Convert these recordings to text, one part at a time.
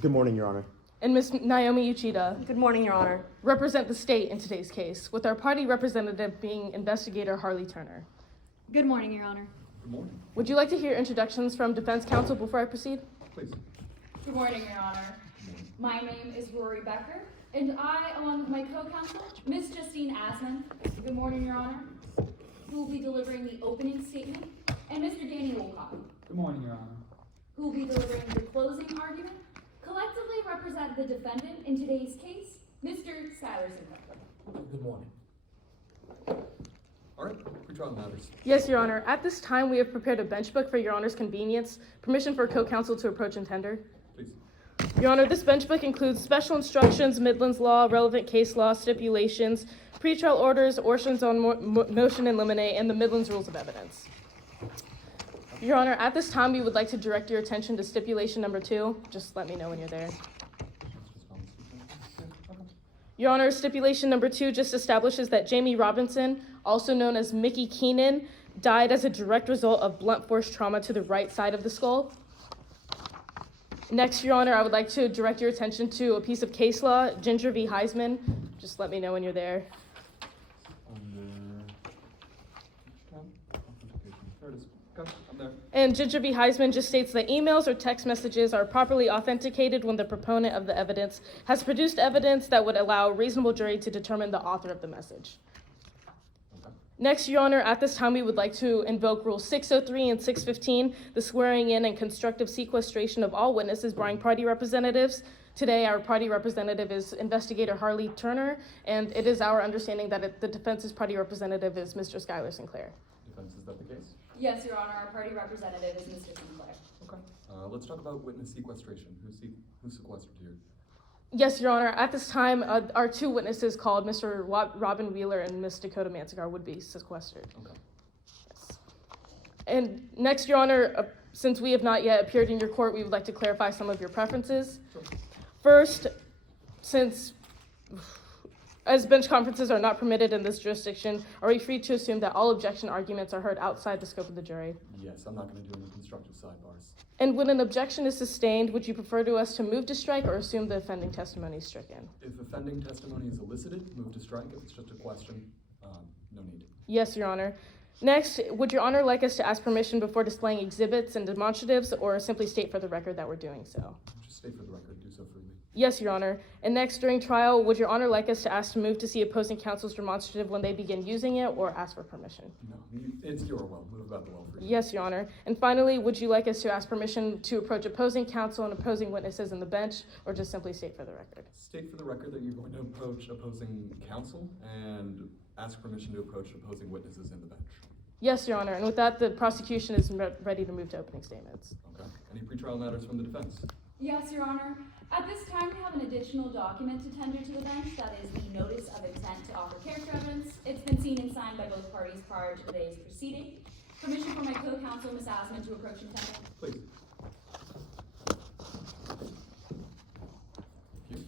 Good morning, Your Honor. And Ms. Naomi Uchida Good morning, Your Honor. represent the state in today's case, with our party representative being investigator Harley Turner. Good morning, Your Honor. Good morning. Would you like to hear introductions from defense counsel before I proceed? Please. Good morning, Your Honor. My name is Rory Becker, and I, along with my co-counsel, Ms. Justine Asman, good morning, Your Honor, who will be delivering the opening statement, and Mr. Danny Wolcott, Good morning, Your Honor. who will be delivering the closing argument, collectively represent the defendant in today's case, Mr. Skyler Sinclair. Good morning. All right, pretrial matters. Yes, Your Honor. At this time, we have prepared a bench book for Your Honor's convenience. Permission for co-counsel to approach and tender. Please. Your Honor, this bench book includes special instructions, Midlands law, relevant case law, stipulations, pretrial orders, motions on motion in limine, and the Midlands rules of evidence. Your Honor, at this time, we would like to direct your attention to stipulation number 2. Just let me know when you're there. Your Honor, stipulation number 2 just establishes that Jamie Robinson, also known as Mickey Keenan, died as a direct result of blunt force trauma to the right side of the skull. Next, Your Honor, I would like to direct your attention to a piece of case law, Ginger v. Heisman. Just let me know when you're there. There it is. Okay, I'm there. And Ginger v. Heisman just states that emails or text messages are properly authenticated when the proponent of the evidence has produced evidence that would allow a reasonable jury to determine the author of the message. Okay. Next, Your Honor, at this time, we would like to invoke Rule 603 and 615, the swearing in and constructive sequestration of all witnesses barring party representatives. Today, our party representative is Investigator Harley Turner, and it is our understanding that the defense's party representative is Mr. Skyler Sinclair. Defense, is that the case? Yes, Your Honor, our party representative is Mr. Sinclair. Okay. Let's talk about witness sequestration. Who's sequestered here? Yes, Your Honor. At this time, our 2 witnesses called Mr. Robin Wheeler and Ms. Dakota Mansigar would be sequestered. Okay. Yes. And next, Your Honor, since we have not yet appeared in your court, we would like to clarify some of your preferences. Sure. First, since as bench conferences are not permitted in this jurisdiction, are we free to assume that all objection arguments are heard outside the scope of the jury? Yes, I'm not going to do any constructive sidebars. And when an objection is sustained, would you prefer to us to move to strike or assume the offending testimony is stricken? If offending testimony is elicited, move to strike. If it's just a question, no need. Yes, Your Honor. Next, would Your Honor like us to ask permission before displaying exhibits and demonstratives, or simply state for the record that we're doing so? Just state for the record, do so freely. Yes, Your Honor. And next, during trial, would Your Honor like us to ask to move to see opposing counsel's demonstrative when they begin using it, or ask for permission? No, it's your will. Move about the will freely. Yes, Your Honor. And finally, would you like us to ask permission to approach opposing counsel and opposing witnesses in the bench, or just simply state for the record? State for the record that you're going to approach opposing counsel and ask permission to approach opposing witnesses in the bench. Yes, Your Honor. And with that, the prosecution is ready to move to opening statements. Okay. Any pretrial matters from the defense? Yes, Your Honor. At this time, we have an additional document to tender to the bench. That is the notice of intent to offer character evidence. It's been seen and signed by both parties prior to today's proceeding. Permission for my co-counsel, Ms. Asman, to approach and tender. Please. Thank you.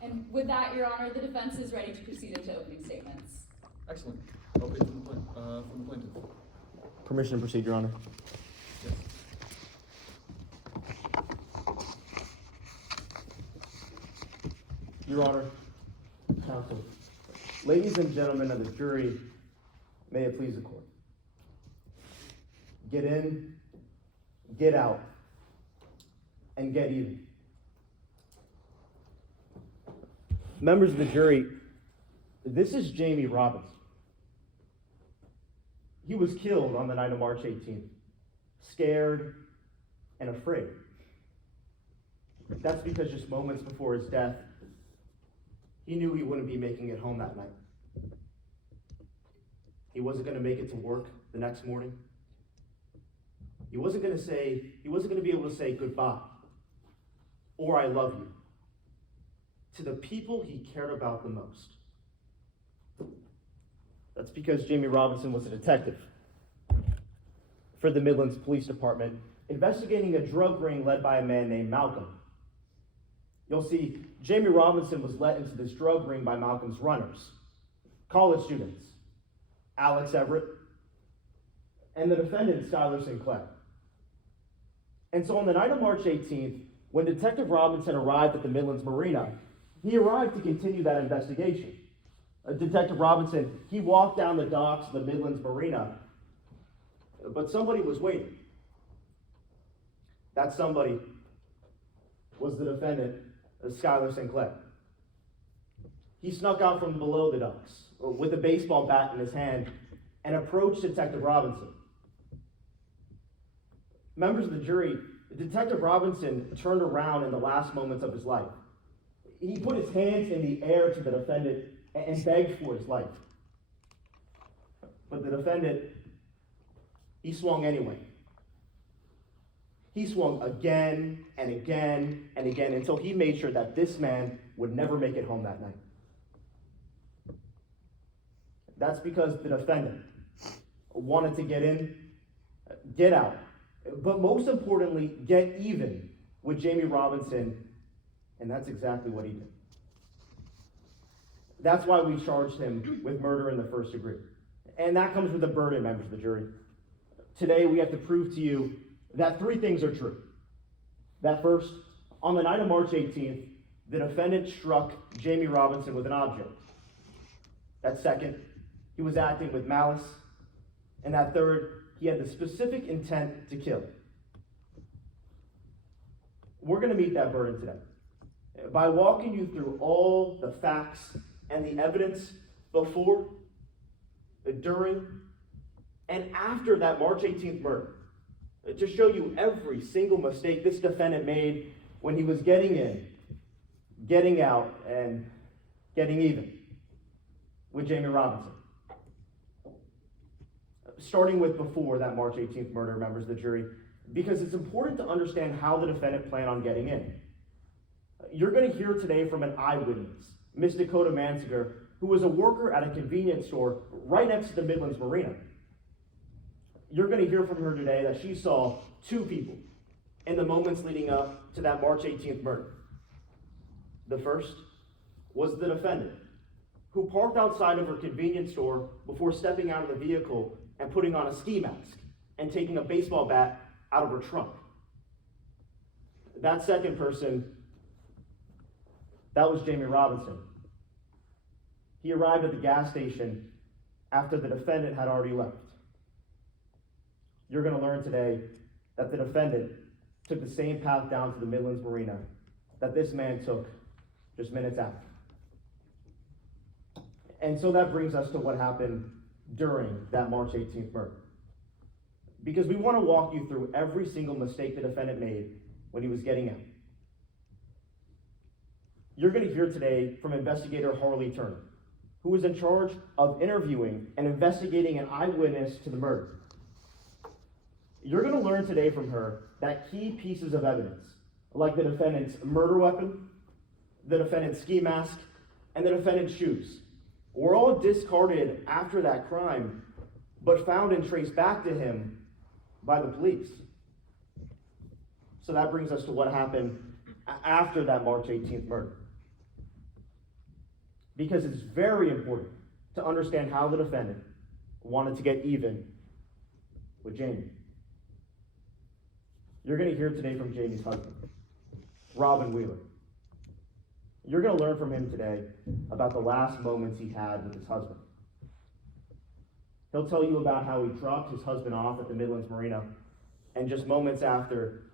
And with that, Your Honor, the defense is ready to proceed into opening statements. Excellent. Opening from the plaintiff. Permission to proceed, Your Honor. Yes. Your Honor, counsel, ladies and gentlemen of the jury, may it please the court. Get in, get out, and get even. Members of the jury, this is Jamie Robinson. He was killed on the night of March 18th, scared and afraid. That's because just moments before his death, he knew he wouldn't be making it home that night. He wasn't going to make it to work the next morning. He wasn't going to be able to say goodbye or I love you to the people he cared about the most. That's because Jamie Robinson was a detective for the Midlands Police Department, investigating a drug ring led by a man named Malcolm. You'll see, Jamie Robinson was let into this drug ring by Malcolm's runners, college students, Alex Everett, and the defendant, Skylar Sinclair. And so on the night of March 18th, when Detective Robinson arrived at the Midlands Marina, he arrived to continue that investigation. Detective Robinson, he walked down the docks of the Midlands Marina, but somebody was waiting. That somebody was the defendant, Skylar Sinclair. He snuck out from below the docks with a baseball bat in his hand and approached Detective Robinson. Members of the jury, Detective Robinson turned around in the last moments of his life. He put his hands in the air to the defendant and begged for his life. But the defendant, he swung anyway. He swung again and again and again until he made sure that this man would never make it home that night. That's because the defendant wanted to get in, get out, but most importantly, get even with Jamie Robinson, and that's exactly what he did. That's why we charged him with murder in the first degree. And that comes with a burden, members of the jury. Today, we have to prove to you that three things are true. That first, on the night of March 18th, the defendant struck Jamie Robinson with an object. That second, he was acting with malice. And that third, he had the specific intent to kill. We're going to meet that burden today by walking you through all the facts and the evidence before, during, and after that March 18th murder, to show you every single mistake this defendant made when he was getting in, getting out, and getting even with Jamie Robinson. Starting with before that March 18th murder, members of the jury, because it's important to understand how the defendant planned on getting in. You're going to hear today from an eyewitness, Miss Dakota Mansiger, who was a worker at a convenience store right next to the Midlands Marina. You're going to hear from her today that she saw two people in the moments leading up to that March 18th murder. The first was the defendant, who parked outside of her convenience store before stepping out of the vehicle and putting on a ski mask and taking a baseball bat out of her trunk. That second person, that was Jamie Robinson. He arrived at the gas station after the defendant had already left. You're going to learn today that the defendant took the same path down to the Midlands Marina that this man took just minutes after. And so that brings us to what happened during that March 18th murder. Because we want to walk you through every single mistake the defendant made when he was getting out. You're going to hear today from investigator Harley Turner, who was in charge of interviewing and investigating an eyewitness to the murder. You're going to learn today from her that key pieces of evidence, like the defendant's murder weapon, the defendant's ski mask, and the defendant's shoes, were all discarded after that crime, but found and traced back to him by the police. So that brings us to what happened after that March 18th murder. Because it's very important to understand how the defendant wanted to get even with Jamie. You're going to hear today from Jamie's husband, Robin Wheeler. You're going to learn from him today about the last moments he had with his husband. He'll tell you about how he dropped his husband off at the Midlands Marina, and just moments after,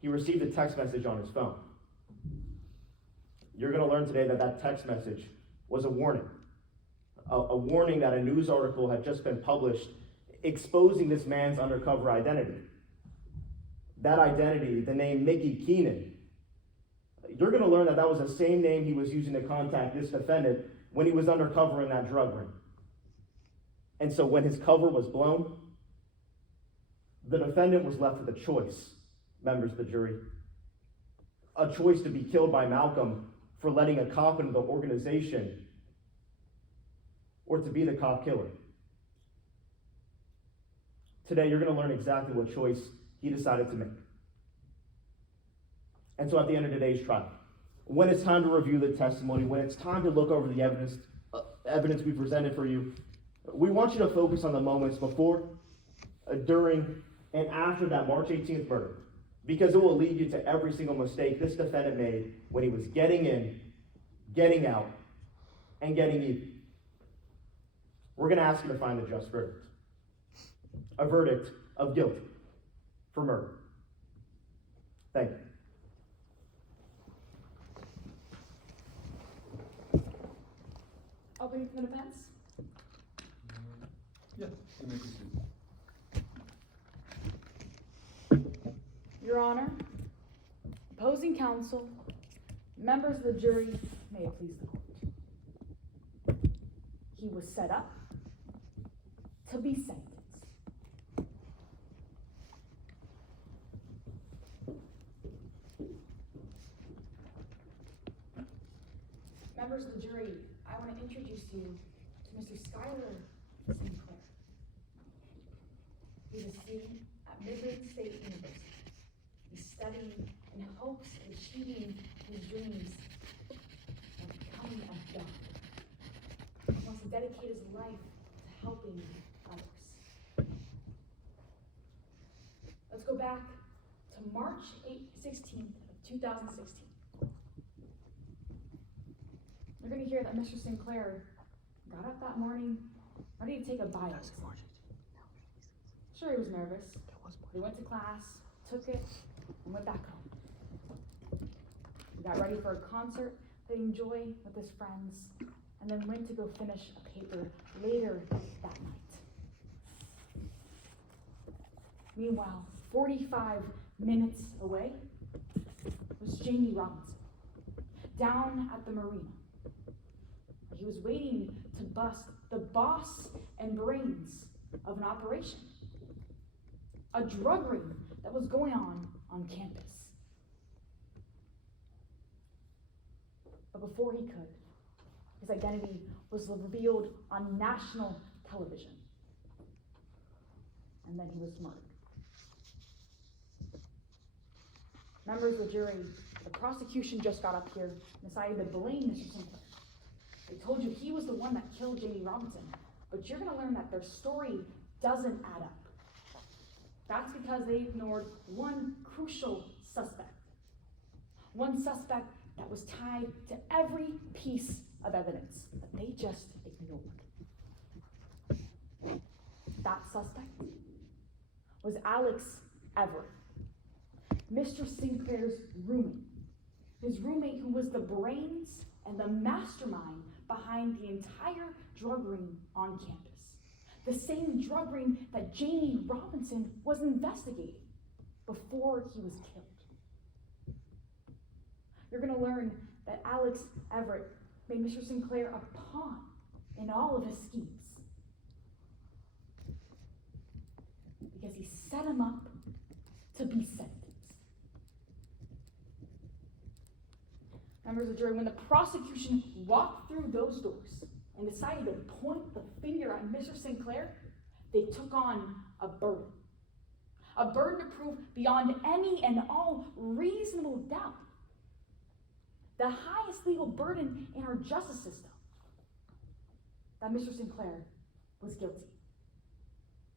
he received a text message on his phone. You're going to learn today that that text message was a warning. A warning that a news article had just been published exposing this man's undercover identity. That identity, the name Mickey Keenan. You're going to learn that that was the same name he was using to contact this defendant when he was undercover in that drug ring. And so when his cover was blown, the defendant was left with a choice, members of the jury. A choice to be killed by Malcolm for letting a cop into the organization, or to be the cop killer. Today, you're going to learn exactly what choice he decided to make. And so at the end of today's trial, when it's time to review the testimony, when it's time to look over the evidence we presented for you, we want you to focus on the moments before, during and after that March 18th murder, because it will lead you to every single mistake this defendant made when he was getting in, getting out, and getting even. We're going to ask you to find a just verdict. A verdict of guilty for murder. Thank you. Opening for the defense. Yeah, you may proceed. Your Honor, opposing counsel, members of the jury, may it please the court. He was set up to be sentenced. Members of the jury, I want to introduce you to Mr. Schuyler Sinclair. He's a student at Midland State University. He's studying in hopes of achieving his dreams of becoming a doctor. He wants to dedicate his life to helping others. Let's go back to March 16th of 2016. You're going to hear that Mr. Sinclair got up that morning, ready to take a bio exam. Sure, he was nervous. He went to class, took it, and went back home. He got ready for a concert that he enjoyed with his friends, and then went to go finish a paper later that night. Meanwhile, 45 minutes away was Jamie Robinson, down at the marina. He was waiting to bust the boss and brains of an operation, a drug ring that was going on campus. But before he could, his identity was revealed on national television, and then he was murdered. Members of the jury, the prosecution just got up here and decided to blame Mr. Sinclair. They told you he was the one that killed Jamie Robinson, but you're going to learn that their story doesn't add up. That's because they ignored one crucial suspect. One suspect that was tied to every piece of evidence that they just ignored. That suspect was Alex Everett, Mr. Sinclair's roommate. His roommate who was the brains and the mastermind behind the entire drug ring on campus. The same drug ring that Jamie Robinson was investigating before he was killed. You're going to learn that Alex Everett made Mr. Sinclair a pawn in all of his schemes, because he set him up to be sentenced. Members of the jury, when the prosecution walked through those doors and decided to point the finger at Mr. Sinclair, they took on a burden. A burden to prove beyond any and all reasonable doubt the highest legal burden in our justice system, that Mr. Sinclair was guilty.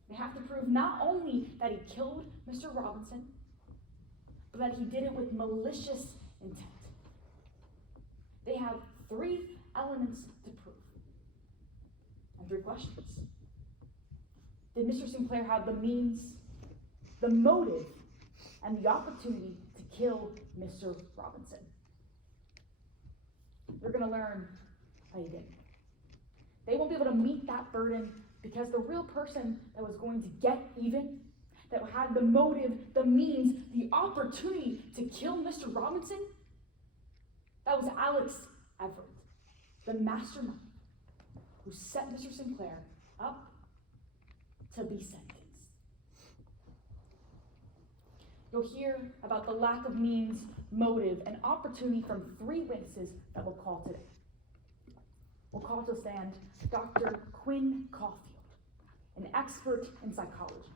They have to prove not only that he killed Mr. Robinson, but that he did it with malicious intent. They have 3 elements to prove, and 3 questions. Did Mr. Sinclair have the means, the motive, and the opportunity to kill Mr. Robinson? You're going to learn how he did. They won't be able to meet that burden because the real person that was going to get even, that had the motive, the means, the opportunity to kill Mr. Robinson, that was Alex Everett, the mastermind who set Mr. Sinclair up to be sentenced. You'll hear about the lack of means, motive, and opportunity from 3 witnesses that we'll call today. We'll call to stand Dr. Quinn Caulfield, an expert in psychology.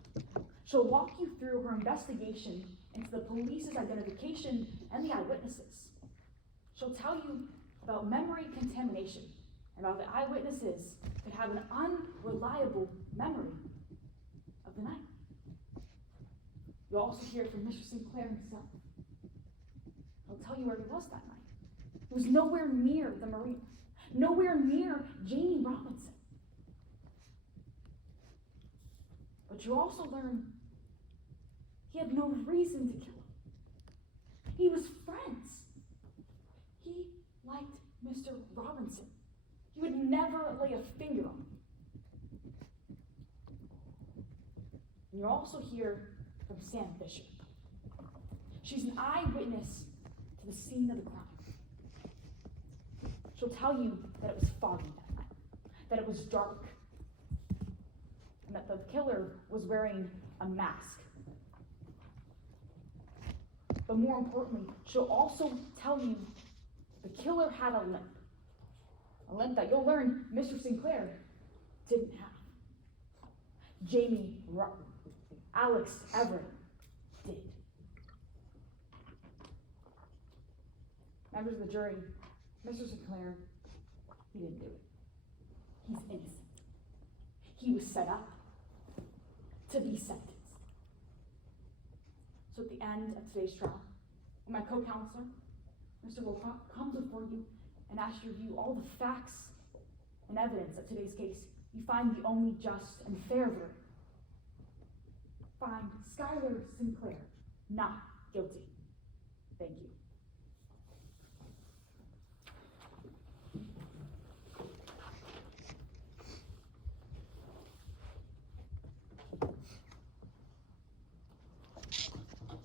She'll walk you through her investigation into the police's identification and the eyewitnesses. She'll tell you about memory contamination and about the eyewitnesses that have an unreliable memory of the night. You also hear from Mr. Sinclair himself. He'll tell you where he was that night. He was nowhere near the marina, nowhere near Jamie Robinson. But you also learn he had no reason to kill him. He was friends. He liked Mr. Robinson. He would never lay a finger on him. And you also hear from Sam Fisher. She's an eyewitness to the scene of the crime. She'll tell you that it was foggy that night, that it was dark, and that the killer was wearing a mask. But more importantly, she'll also tell you the killer had a limp that you'll learn Mr. Sinclair didn't have. Alex Everett did. Members of the jury, Mr. Sinclair, he didn't do it. He's innocent. He was set up to be sentenced. So at the end of today's trial, my co-counselor, Mr. Wilcock, comes before you and asks you to review all the facts and evidence of today's case. You find the only just and fair verdict. Find Skylar Sinclair not guilty. Thank you.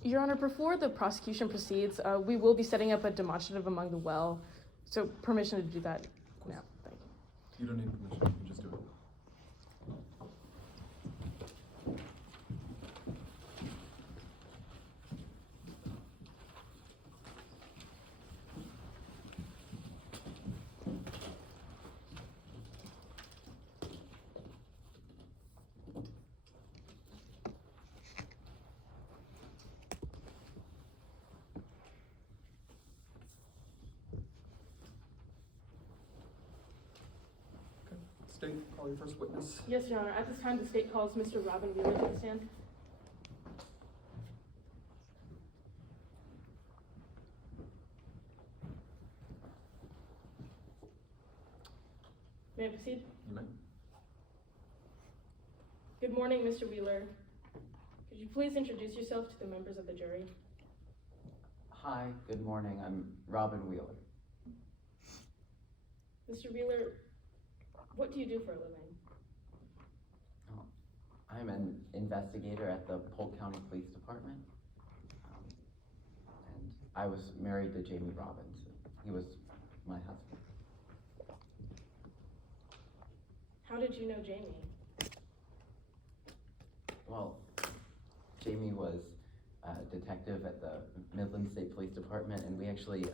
Your Honor, before the prosecution proceeds, we will be setting up a demonstrative among the well, so permission to do that now. Thank you. You don't need permission, you can just do it. State, call your first witness. Yes, Your Honor. At this time, the state calls Mr. Robin Wheeler to the stand. May I proceed? You may. Good morning, Mr. Wheeler. Could you please introduce yourself to the members of the jury? Hi, good morning. I'm Robin Wheeler. Mr. Wheeler, what do you do for a living? I'm an investigator at the Polk County Police Department. And I was married to Jamie Robbins. He was my husband. How did you know Jamie? Well, Jamie was a detective at the Midland State Police Department, and we actually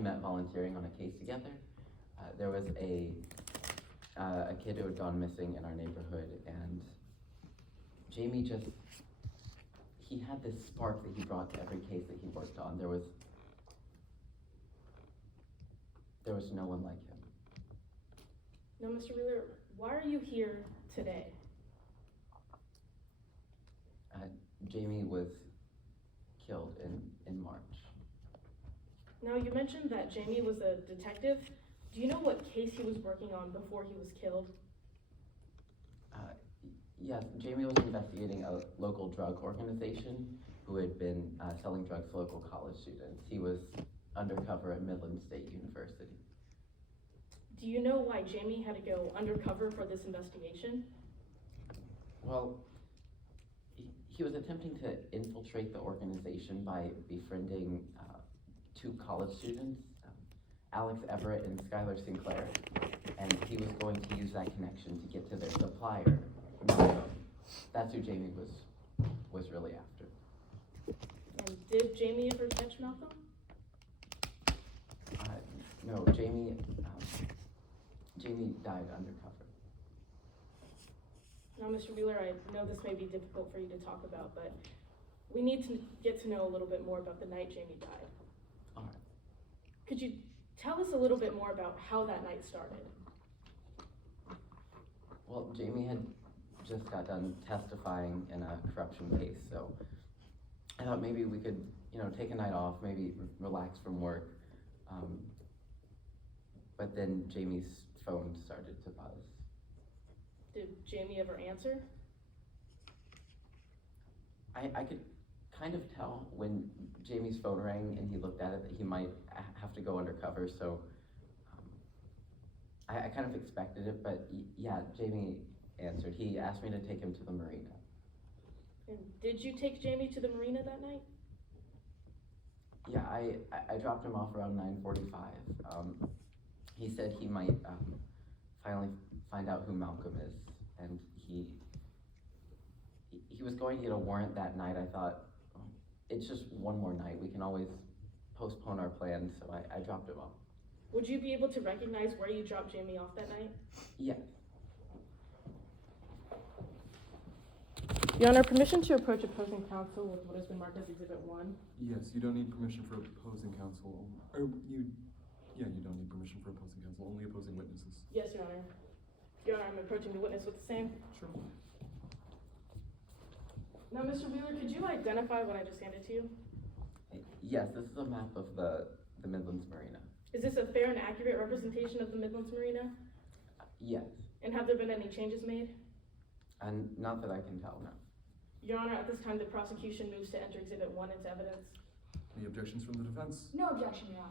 met volunteering on a case together. There was a kid who had gone missing in our neighborhood, and Jamie he had this spark that he brought to every case that he worked on. There was no one like him. No, Mr. Wheeler, why are you here today? Jamie was killed in March. Now, you mentioned that Jamie was a detective. Do you know what case he was working on before he was killed? Yes, Jamie was investigating a local drug organization who had been selling drugs to local college students. He was undercover at Midland State University. Do you know why Jamie had to go undercover for this investigation? Well, he was attempting to infiltrate the organization by befriending two college students, Alex Everett and Skylar Sinclair, and he was going to use that connection to get to their supplier, Malcolm. That's who Jamie was really after. And did Jamie ever catch Malcolm? No, Jamie died undercover. Now, Mr. Wheeler, I know this may be difficult for you to talk about, but we need to get to know a little bit more about the night Jamie died. All right. Could you tell us a little bit more about how that night started? Well, Jamie had just got done testifying in a corruption case, so I thought maybe we could, take a night off, maybe relax from work. But then Jamie's phone started to buzz. Did Jamie ever answer? I could kind of tell when Jamie's phone rang and he looked at it that he might have to go undercover, so I kind of expected it, but yeah, Jamie answered. He asked me to take him to the marina. And did you take Jamie to the marina that night? Yeah, I dropped him off around 9:45. He said he might finally find out who Malcolm is, and he was going to get a warrant that night. I thought, it's just one more night. We can always postpone our plans, so I dropped him off. Would you be able to recognize where you dropped Jamie off that night? Yes. Your Honor, permission to approach opposing counsel with what has been marked as Exhibit 1. Yes, you don't need permission for opposing counsel, you don't need permission for opposing counsel, only opposing witnesses. Yes, Your Honor. Your Honor, I'm approaching the witness with the same. Sure. Now, Mr. Wheeler, could you identify what I just handed to you? Yes, this is a map of the Midlands Marina. Is this a fair and accurate representation of the Midlands Marina? Yes, And have there been any changes made? and not that I can tell, no. Your Honor, at this time, the prosecution moves to enter Exhibit 1 into evidence. Any objections from the defense? No objection, Your Honor.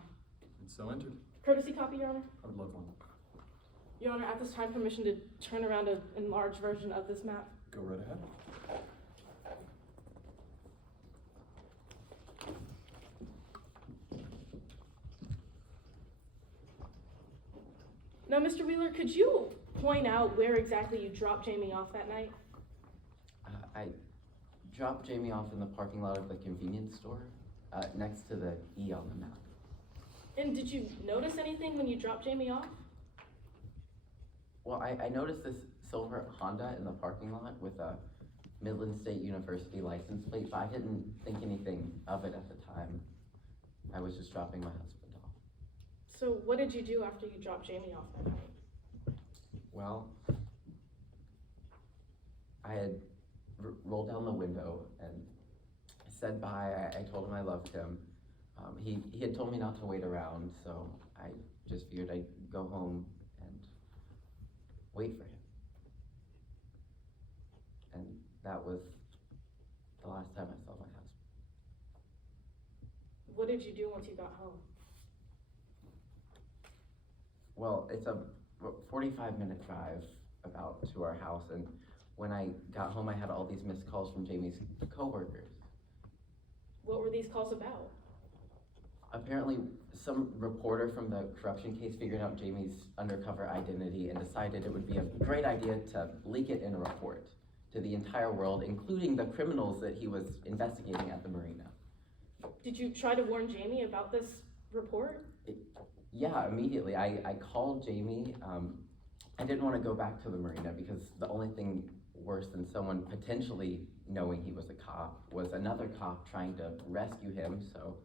And so entered. Courtesy copy, Your Honor? I would love one. Your Honor, at this time, permission to turn around an enlarged version of this map. Go right ahead. Now, Mr. Wheeler, could you point out where exactly you dropped Jamie off that night? I dropped Jamie off in the parking lot of the convenience store, next to the E on the map. And did you notice anything when you dropped Jamie off? Well, I noticed this silver Honda in the parking lot with a Midland State University license plate, but I didn't think anything of it at the time. I was just dropping my husband off. So what did you do after you dropped Jamie off that night? Well, I had rolled down the window and said bye. I told him I loved him. He had told me not to wait around, so I just figured I'd go home and wait for him. And that was the last time I saw my husband. What did you do once you got home? Well, it's a 45-minute drive about to our house, and when I got home, I had all these missed calls from Jamie's coworkers. What were these calls about? Apparently, some reporter from the corruption case figured out Jamie's undercover identity and decided it would be a great idea to leak it in a report to the entire world, including the criminals that he was investigating at the marina. Did you try to warn Jamie about this report? Yeah, immediately. I called Jamie. I didn't want to go back to the marina because the only thing worse than someone potentially knowing he was a cop was another cop trying to rescue him, so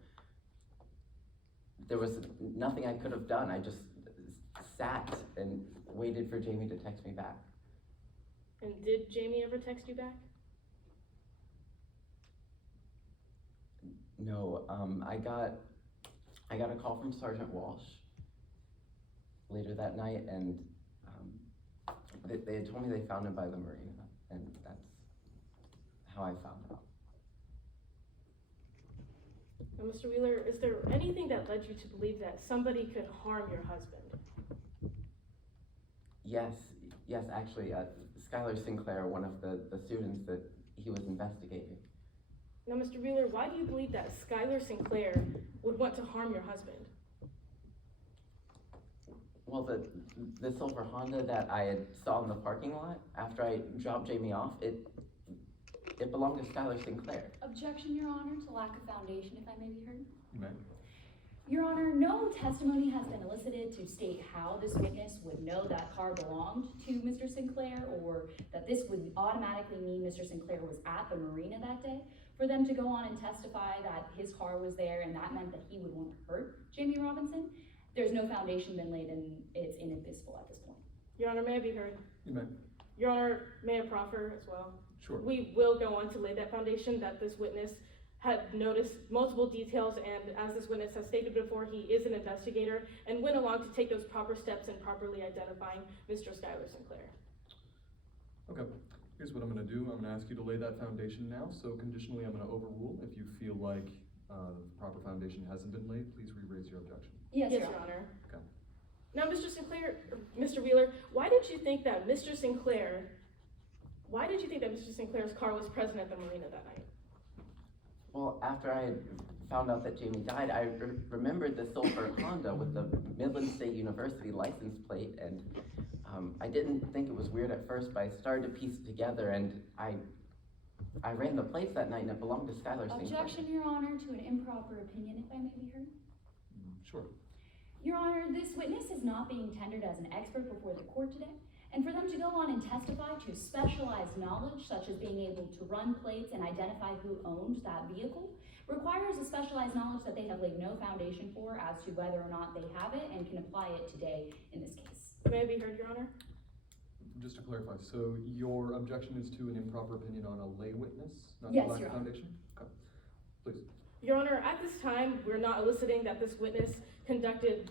there was nothing I could have done. I just sat and waited for Jamie to text me back. And did Jamie ever text you back? No, I got a call from Sergeant Walsh later that night, and they had told me they found him by the marina, and that's how I found out. Now, Mr. Wheeler, is there anything that led you to believe that somebody could harm your husband? Yes, actually, Skylar Sinclair, one of the students that he was investigating. Now, Mr. Wheeler, why do you believe that Skylar Sinclair would want to harm your husband? Well, the silver Honda that I had saw in the parking lot after I dropped Jamie off, it belonged to Skylar Sinclair. Objection, Your Honor, to lack of foundation, if I may be heard. You may. Your Honor, no testimony has been elicited to state how this witness would know that car belonged to Mr. Sinclair, or that this would automatically mean Mr. Sinclair was at the marina that day. For them to go on and testify that his car was there and that meant that he would want to hurt Jamie Robinson, there's no foundation been laid and it's inadmissible at this point. Your Honor, may I be heard? You may. Your Honor, may I proffer as well? Sure. We will go on to lay that foundation that this witness had noticed multiple details, and as this witness has stated before, he is an investigator and went along to take those proper steps in properly identifying Mr. Skylar Sinclair. Okay, here's what I'm gonna do. I'm gonna ask you to lay that foundation now, so conditionally I'm gonna overrule. If you feel like the proper foundation hasn't been laid, please re-raise your objection. Yes, Yes, Your Your Honor. Honor. Okay. Now, Mr. Sinclair, or Mr. Wheeler, why did you think that Mr. Sinclair's car was present at the marina that night? Well, after I had found out that Jamie died, I remembered the silver Honda with the Midland State University license plate, and I didn't think it was weird at first, but I started to piece it together, and I ran the plates that night, and it belonged to Skylar Sinclair. Objection, Your Honor, to an improper opinion, if I may be heard. Sure. Your Honor, this witness is not being tendered as an expert before the court today, and for them to go on and testify to specialized knowledge, such as being able to run plates and identify who owned that vehicle, requires a specialized knowledge that they have laid no foundation for as to whether or not they have it and can apply it today in this case. May I be heard, Your Honor? Just to clarify, so your objection is to an improper opinion on a lay witness, not Yes, the lack Your of Honor. foundation? Okay, please. Your Honor, at this time, we're not eliciting that this witness conducted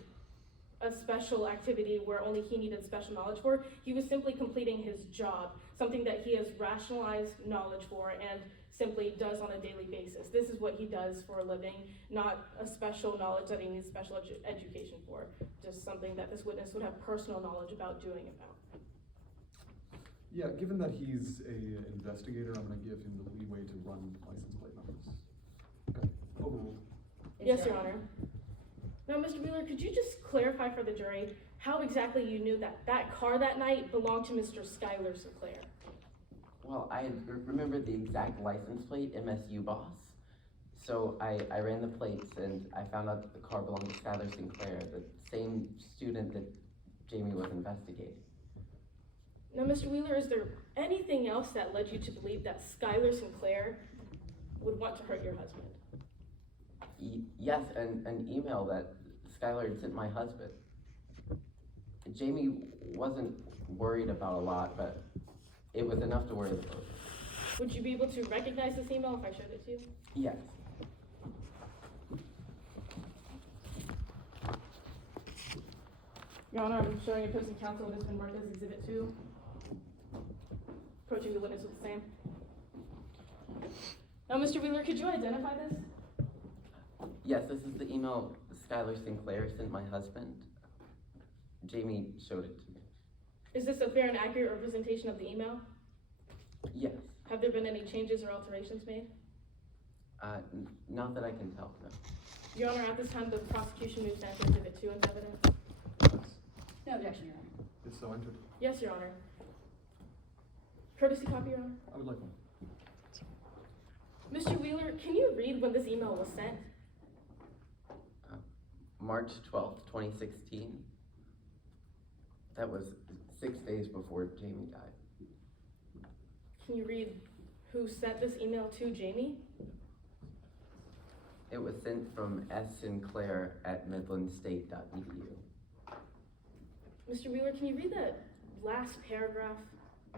a special activity where only he needed special knowledge for. He was simply completing his job, something that he has rationalized knowledge for and simply does on a daily basis. This is what he does for a living, not a special knowledge that he needs special education for, just something that this witness would have personal knowledge about doing about. Yeah, given that he's a investigator, I'm gonna give him the leeway to run license plate numbers. Okay, overruled. Yes, Your Honor. Now, Mr. Wheeler, could you just clarify for the jury how exactly you knew that that car that night belonged to Mr. Skylar Sinclair? Well, I remembered the exact license plate, MSU boss. So I ran the plates and I found out that the car belonged to Skylar Sinclair, the same student that Jamie was investigating. Now, Mr. Wheeler, is there anything else that led you to believe that Skylar Sinclair would want to hurt your husband? Yes, an email that Skylar had sent my husband. Jamie wasn't worried about a lot, but it was enough to worry the both of us. Would you be able to recognize this email if I showed it to you? Yes. Your Honor, I'm showing opposing counsel it has been marked as Exhibit 2. Approaching the witness with the same. Now, Mr. Wheeler, could you identify this? Yes, this is the email Skylar Sinclair sent my husband. Jamie showed it to me. Is this a fair and accurate representation of the email? Yes. Have there been any changes or alterations made? Not that I can tell, no. Your Honor, at this time, the prosecution moves to enter Exhibit 2 into evidence. No objection, Your Honor. It's so entered. Yes, Your Honor. Courtesy copy, Your Honor. I would like one. Mr. Wheeler, can you read when this email was sent? March 12th, 2016. That was 6 days before Jamie died. Can you read who sent this email to Jamie? It was sent fromssinclair@midlandstate.edu. Mr. Wheeler, can you read the last paragraph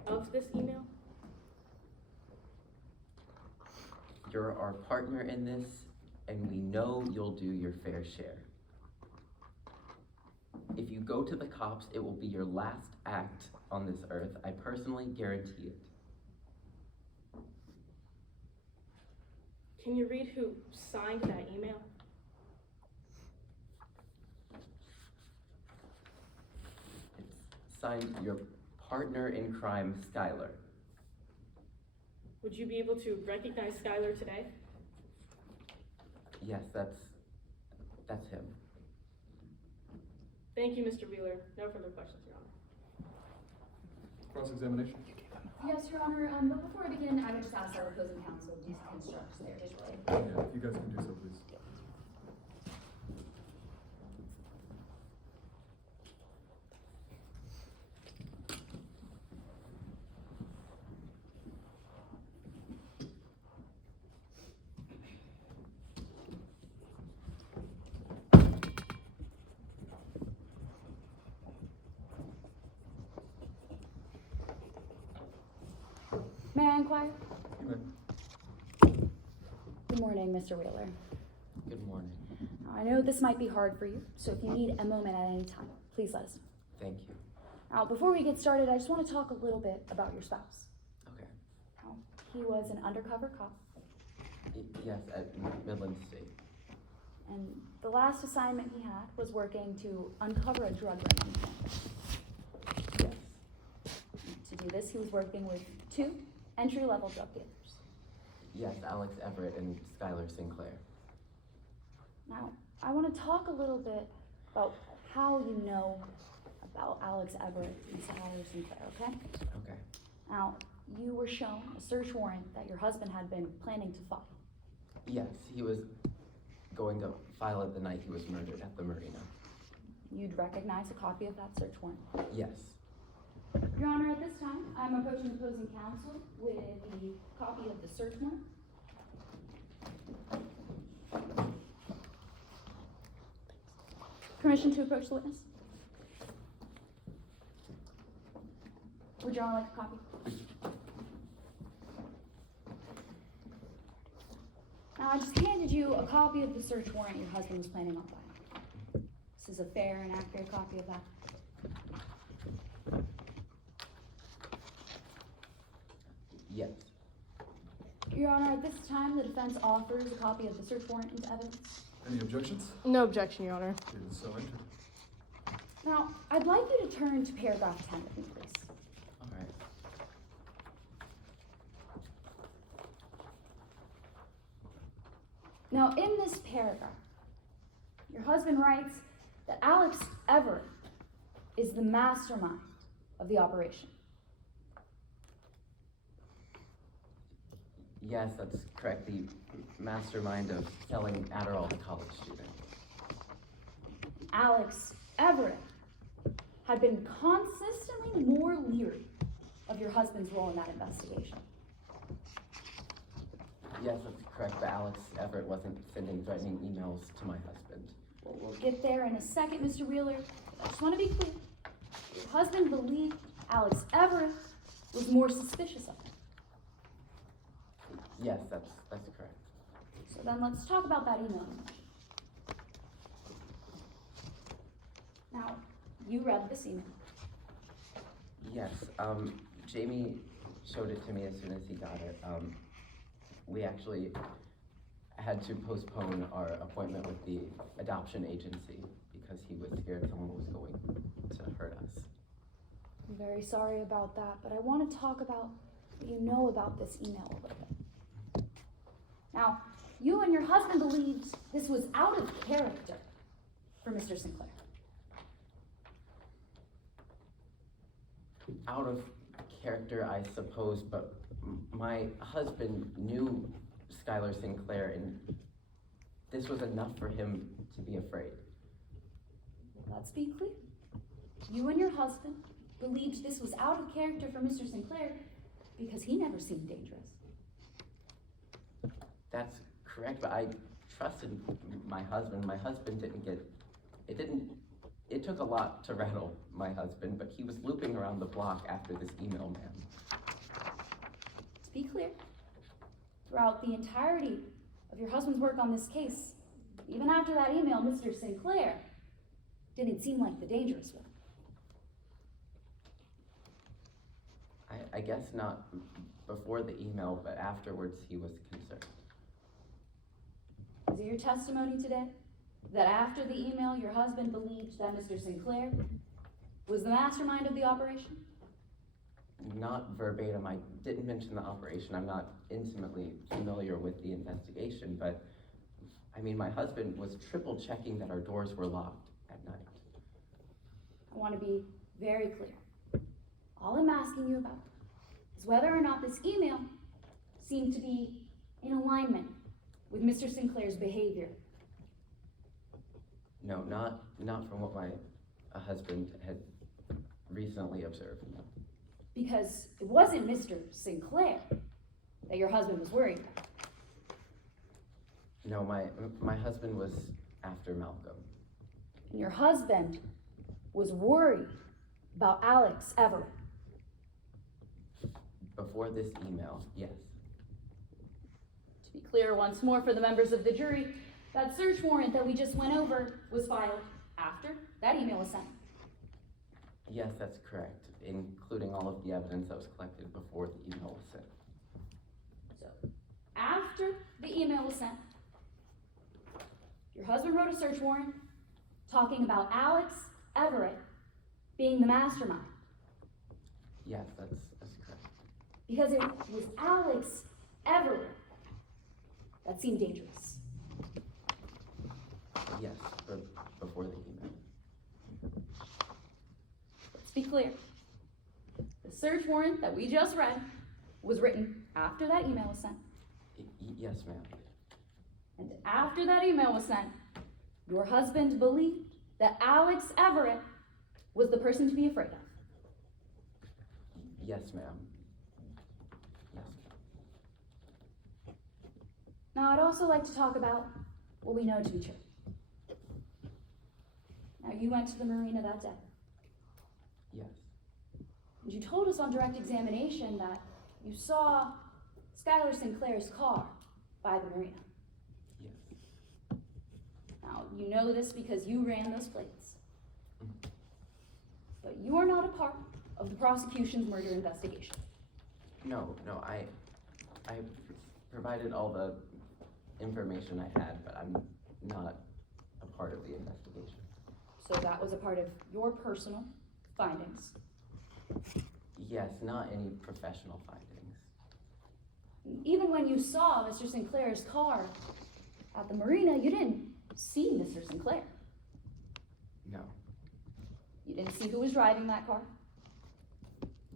of this email? You're our partner in this, and we know you'll do your fair share. If you go to the cops, it will be your last act on this earth. I personally guarantee it. Can you read who signed that email? It's signed your partner in crime, Skylar. Would you be able to recognize Skylar today? Yes, that's him. Thank you, Mr. Wheeler. No further questions, Your Honor. Cross-examination? Yes, Your Honor, but before I begin, I would just ask our opposing counsel to construct their display. Yeah, if you guys can do so, please. testify? You may. Good morning, Mr. Wheeler. Good morning. Now, I know this might be hard for you, so if you need a moment at any time, please let us know. Thank you. Now, before we get started, I just want to talk a little bit about your spouse. Okay. Now, he was an undercover cop, Yes, at Midland State. and the last assignment he had was working to uncover a drug ring on campus. Yes. To do this, he was working with 2 entry-level drug dealers. Yes, Alex Everett and Skylar Sinclair. Now, I want to talk a little bit about how you know about Alex Everett and Skylar Sinclair, okay? Okay. Now, you were shown a search warrant that your husband had been planning to file. Yes, he was going to file it the night he was murdered at the marina. You'd recognize a copy of that search warrant. Yes. Your Honor, at this time, I'm approaching opposing counsel with the copy of the search warrant. Permission to approach the witness? Would Your Honor like a copy? Now, I just handed you a copy of the search warrant your husband was planning on filing. This is a fair and accurate copy of that. Yes. Your Honor, at this time, the defense offers a copy of the search warrant into evidence. Any objections? No objection, Your Honor. It is so entered. Now, I'd like you to turn to paragraph 10 with me, please. All right. Now, in this paragraph, your husband writes that Alex Everett is the mastermind of the operation. Yes, that's correct. The mastermind of selling Adderall to college students. Alex Everett had been consistently more leery of your husband's role in that investigation. Yes, that's correct, but Alex Everett wasn't sending threatening emails to my husband. Well, we'll get there in a second, Mr. Wheeler. I just want to be clear. Your husband believed Alex Everett was more suspicious of him. Yes, that's correct. So then let's talk about that email. Now, you read this email. Yes, Jamie showed it to me as soon as he got it. We actually had to postpone our appointment with the adoption agency because he was scared someone was going to hurt us. I'm very sorry about that, but I want to talk about what you know about this email a little bit. Now, you and your husband believed this was out of character for Mr. Sinclair. Out of character, I suppose, but my husband knew Skylar Sinclair, and this was enough for him to be afraid. Let's be clear. You and your husband believed this was out of character for Mr. Sinclair because he never seemed dangerous. That's correct, but I trusted my husband. My husband it took a lot to rattle my husband, but he was looping around the block after this email man. To be clear, throughout the entirety of your husband's work on this case, even after that email, Mr. Sinclair didn't seem like the dangerous one. I guess not before the email, but afterwards he was concerned. Is it your testimony today that after the email, your husband believed that Mr. Sinclair was the mastermind of the operation? Not verbatim, I didn't mention the operation. I'm not intimately familiar with the investigation, but I mean, my husband was triple checking that our doors were locked at night. I want to be very clear. All I'm asking you about is whether or not this email seemed to be in alignment with Mr. Sinclair's behavior. No, not from what my husband had recently observed. No. Because it wasn't Mr. Sinclair that your husband was worried about. No, my husband was after Malcolm. And your husband was worried about Alex Everett. before this email, yes. To be clear once more for the members of the jury, that search warrant that we just went over was filed after that email was sent. Yes, that's correct, including all of the evidence that was collected before the email was sent. So, after the email was sent, your husband wrote a search warrant talking about Alex Everett being the mastermind. Yes, that's correct. Because it was Alex Everett that seemed dangerous. Yes, before the email. Let's be clear. The search warrant that we just read was written after that email was sent. Yes, ma'am. And after that email was sent, your husband believed that Alex Everett was the person to be afraid of. Yes, ma'am. Yes. Now, I'd also like to talk about what we know to be true. Now, you went to the marina that day, Yes. and you told us on direct examination that you saw Skylar Sinclair's car by the marina. Yes. Now, you know this because you ran those plates. But you are not a part of the prosecution's murder investigation. No, I provided all the information I had, but I'm not a part of the investigation. So that was a part of your personal findings. Yes, not any professional findings. Even when you saw Mr. Sinclair's car at the marina, you didn't see Mr. Sinclair. No, You didn't see who was driving that car.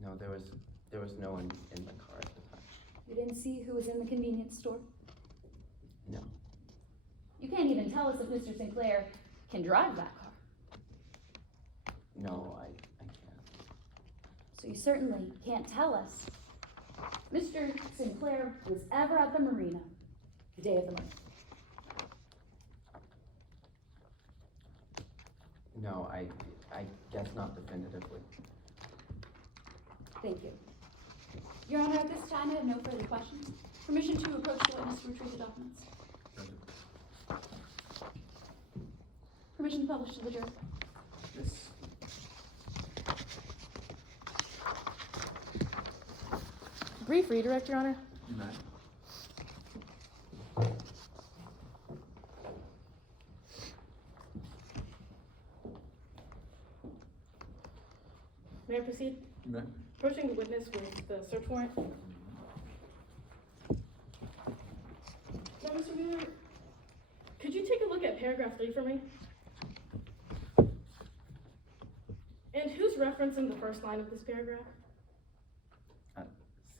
no, there was no one in the car at the time. You didn't see who was in the convenience store. No, You can't even tell us if Mr. Sinclair can drive that car. no, I can't. So you certainly can't tell us Mr. Sinclair was ever at the marina the day of the murder. No, I guess not definitively. Thank you. Your Honor, at this time, I have no further questions. Permission to approach the witness to retrieve the documents. Permission to publish to the jury. Yes. Brief redirect, Your Honor. You may. May I proceed? You may. Approaching the witness with the search warrant. Now, Mr. Mueller, could you take a look at paragraph 3 for me? And who's referencing the first line of this paragraph?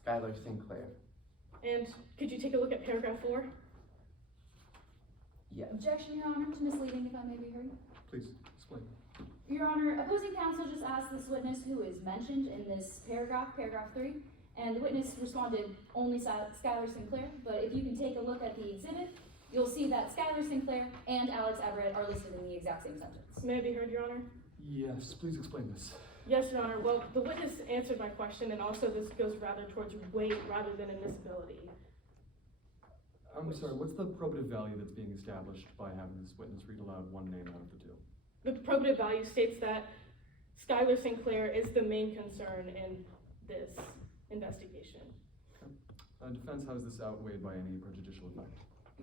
Skylar Sinclair. And could you take a look at paragraph 4? Yes. Objection, Your Honor, to misleading, if I may be heard. Please, explain. Your Honor, opposing counsel just asked this witness who is mentioned in this paragraph, paragraph 3, and the witness responded only Skylar Sinclair, but if you can take a look at the exhibit, you'll see that Skylar Sinclair and Alex Everett are listed in the exact same sentence. May I be heard, Your Honor? Yes, please explain this. Yes, Your Honor. Well, the witness answered my question, and also this goes rather towards weight rather than admissibility. I'm sorry, what's the probative value that's being established by having this witness read aloud one name out of the two? The probative value states that Skylar Sinclair is the main concern in this investigation. Defense, how is this outweighed by any prejudicial effect?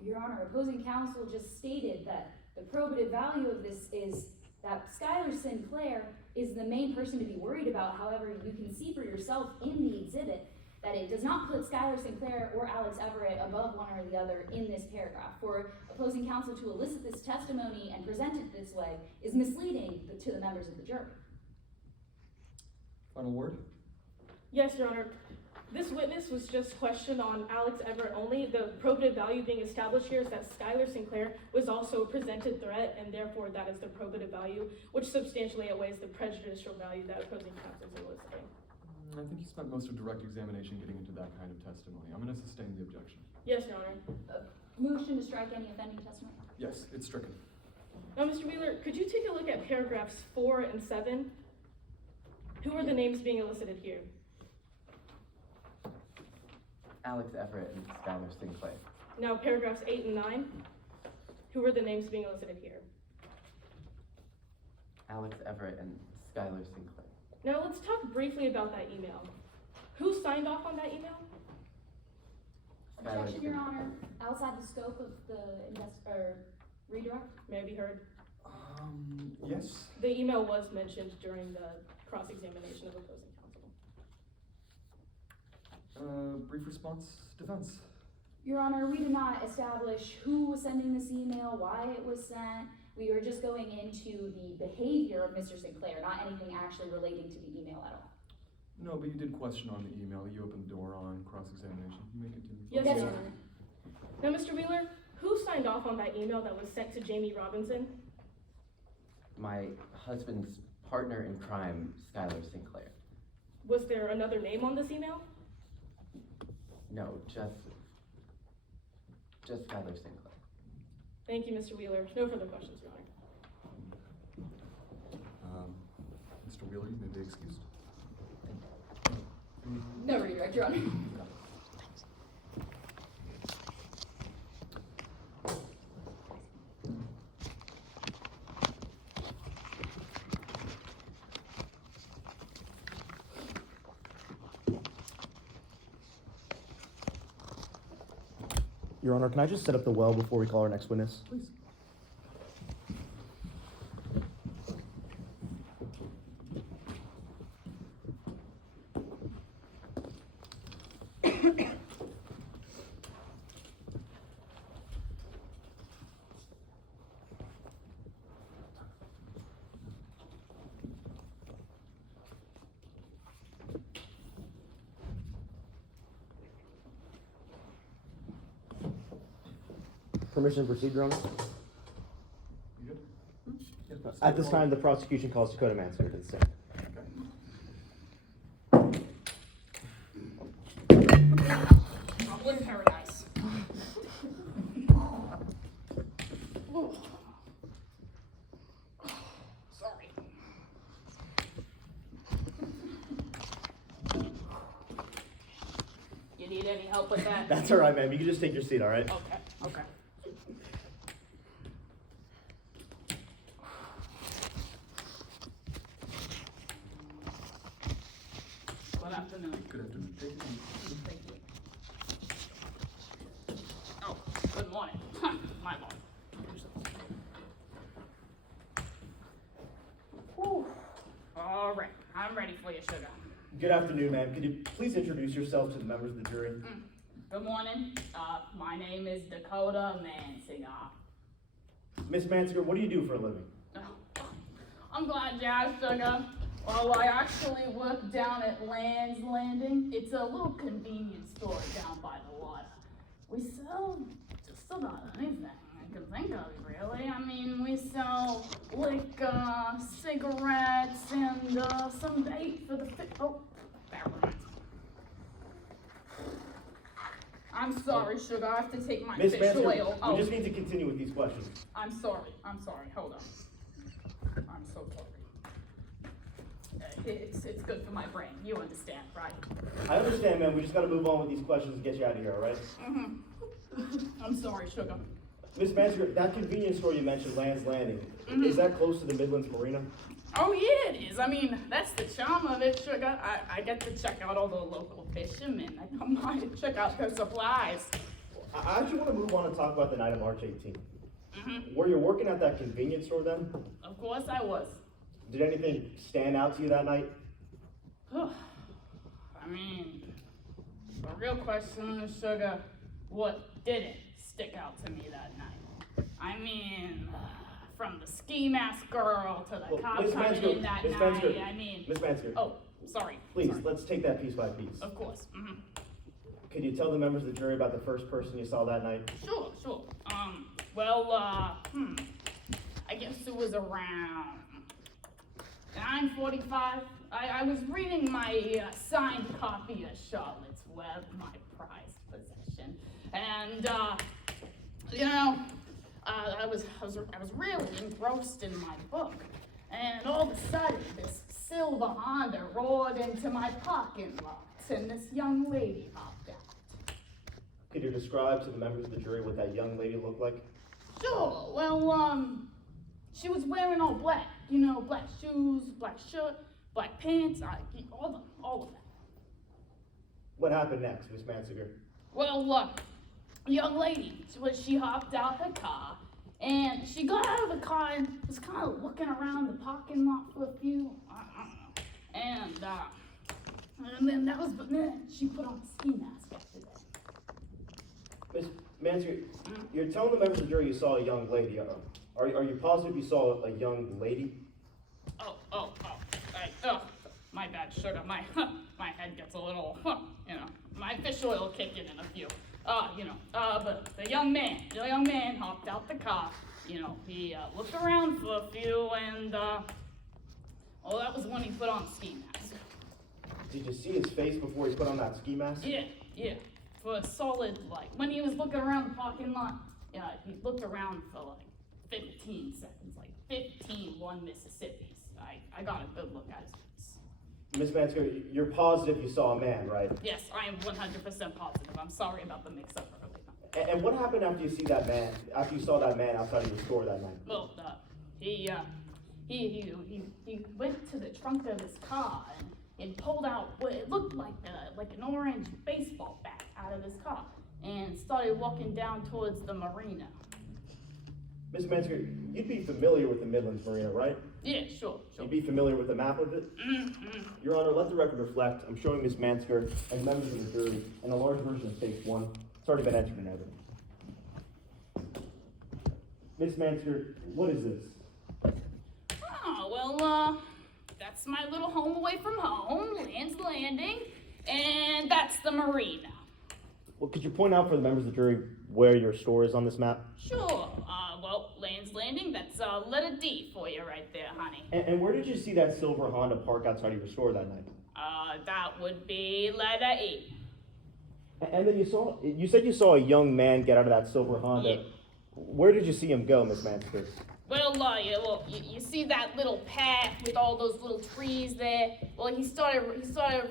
Your Honor, opposing counsel just stated that the probative value of this is that Skylar Sinclair is the main person to be worried about. However, you can see for yourself in the exhibit that it does not put Skylar Sinclair or Alex Everett above one or the other in this paragraph. For opposing counsel to elicit this testimony and present it this way is misleading to the members of the jury. Final word? Yes, Your Honor. This witness was just questioned on Alex Everett only. The probative value being established here is that Skylar Sinclair was also a presented threat, and therefore that is the probative value, which substantially outweighs the prejudicial value that opposing counsel is eliciting. I think you spent most of direct examination getting into that kind of testimony. I'm going to sustain the objection. Yes, Your Honor. Motion to strike any offending testimony. Yes, it's stricken. Now, Mr. Wheeler, could you take a look at paragraphs 4 and 7? Who are the names being elicited here? Alex Everett and Skylar Sinclair. Now paragraphs 8 and 9. Who are the names being elicited here? Alex Everett and Skylar Sinclair. Now let's talk briefly about that email. Who signed off on that email? Objection, Your Honor. Outside the scope of the redirect. May I be heard? Yes. The email was mentioned during the cross-examination of opposing counsel. Brief response, defense. Your Honor, we did not establish who was sending this email, why it was sent. We were just going into the behavior of Mr. Sinclair, not anything actually relating to the email at all. No, but you did question on the email. You opened the door on cross-examination. You may continue. Yes, Yes, Your Your Honor. Now, Mr. Wheeler, who signed off on that email that was sent to Jamie Robinson? My husband's partner in crime, Skylar Sinclair. Was there another name on this email? No, just Skylar Sinclair. Thank you, Mr. Wheeler. No further questions, Your Honor. Mr. Wheeler, you may be excused. No redirect, Your Honor. Your Honor, can I just set up the well before we call our next witness? Please. Permission to proceed, Your Honor? You good? Yeah, At this time, the prosecution calls Dakota Mansker to the stand. Trouble in paradise. Sorry. You need any help with that? That's all right, ma'am. You can just take your seat, all right? Okay, okay. Good afternoon. Good afternoon. Take it easy. Thank you. Oh, good morning. My lord. Whew. All right, I'm ready for you, sugar. Good afternoon, ma'am. Could you please introduce yourself to the members of the jury? Good morning. My name is Dakota Mansinger. Miss Mansker, what do you do for a living? Oh, I'm glad you asked, sugar. Well, I actually work down at Land's Landing. It's a little convenience store down by the water. We sell just about anything I can think of, really. I mean, we sell liquor, cigarettes, and some bait for the oh, that reminds me. I'm sorry, sugar. I have to take my Miss fish oil. Mansker, we just need to continue with these questions. I'm sorry. Hold on. I'm so sorry. It's good for my brain. You understand, right? I understand, ma'am. We just got to move on with these questions and get you out of here, all right? I'm sorry, sugar. Miss Mansker, that convenience store you mentioned, Land's Landing, is that close to the Midlands Marina? Oh, yeah, it is. I mean, that's the charm of it, sugar. I get to check out all the local fishermen. I come by to check out their supplies. I actually want to move on and talk about the night of March 18th. Were you working at that convenience store then? Of course I was. Did anything stand out to you that night? I mean, the real question is, sugar, what didn't stick out to me that night? I mean, from the ski mask girl to the Well, cop Miss coming Mansker, in that Miss night. Mansker, I mean, Miss Mansker, oh, sorry. please, sorry. let's take that piece by piece. Of course. Could you tell the members of the jury about the first person you saw that night? Sure. Well, I guess it was around 9:45. I was reading my signed copy of Charlotte's Web, my prized possession, and I was really engrossed in my book, and all of a sudden this silver Honda roared into my parking lot, and this young lady hopped out. could you describe to the members of the jury what that young lady looked like? Sure. Well, she was wearing all black. You know, black shoes, black shirt, black pants, all of that. What happened next, Miss Mansinger? Well, young lady, she hopped out her car, and she got out of the car and was kind of looking around the parking lot for a few, and then then she put on a ski mask after that. Miss Mansinger, you're telling the members of the jury you saw a young lady. Are you positive you saw a young lady? My bad, sugar. My head gets a little, my fish oil will kick in a few. But the young man hopped out the car. He looked around for a few, and that was when he put on a ski mask. Did you see his face before he put on that ski mask? Yeah. For a solid, when he was looking around the parking lot, he looked around for 15 seconds, 15 Mississippis. I got a good look at his face. Miss Mansinger, you're positive you saw a man, right? Yes, I am 100% positive. I'm sorry about the mix-up earlier. And what happened after you saw that man outside of your store that night? Well, he went to the trunk of his car and pulled out what it looked like an orange baseball bat out of his car and started walking down towards the marina. Miss Mansinger, you'd be familiar with the Midlands Marina, right? Yeah, sure. You'd be familiar with the map of it? Mm-hmm. Your Honor, let the record reflect. I'm showing Miss Mansinger and members of the jury and a large version of page 1. It's already been entered in evidence. Miss Mansinger, what is this? Oh, well, that's my little home away from home, Land's Landing, and that's the marina. Well, could you point out for the members of the jury where your store is on this map? Sure. Land's Landing, that's letter D for you right there, honey. And where did you see that silver Honda park outside of your store that night? That would be letter E. And then you said you saw a young man get out of that silver Honda. Yeah. Where did you see him go, Miss Mansinger? Well, you see that little path with all those little trees there? Well, he started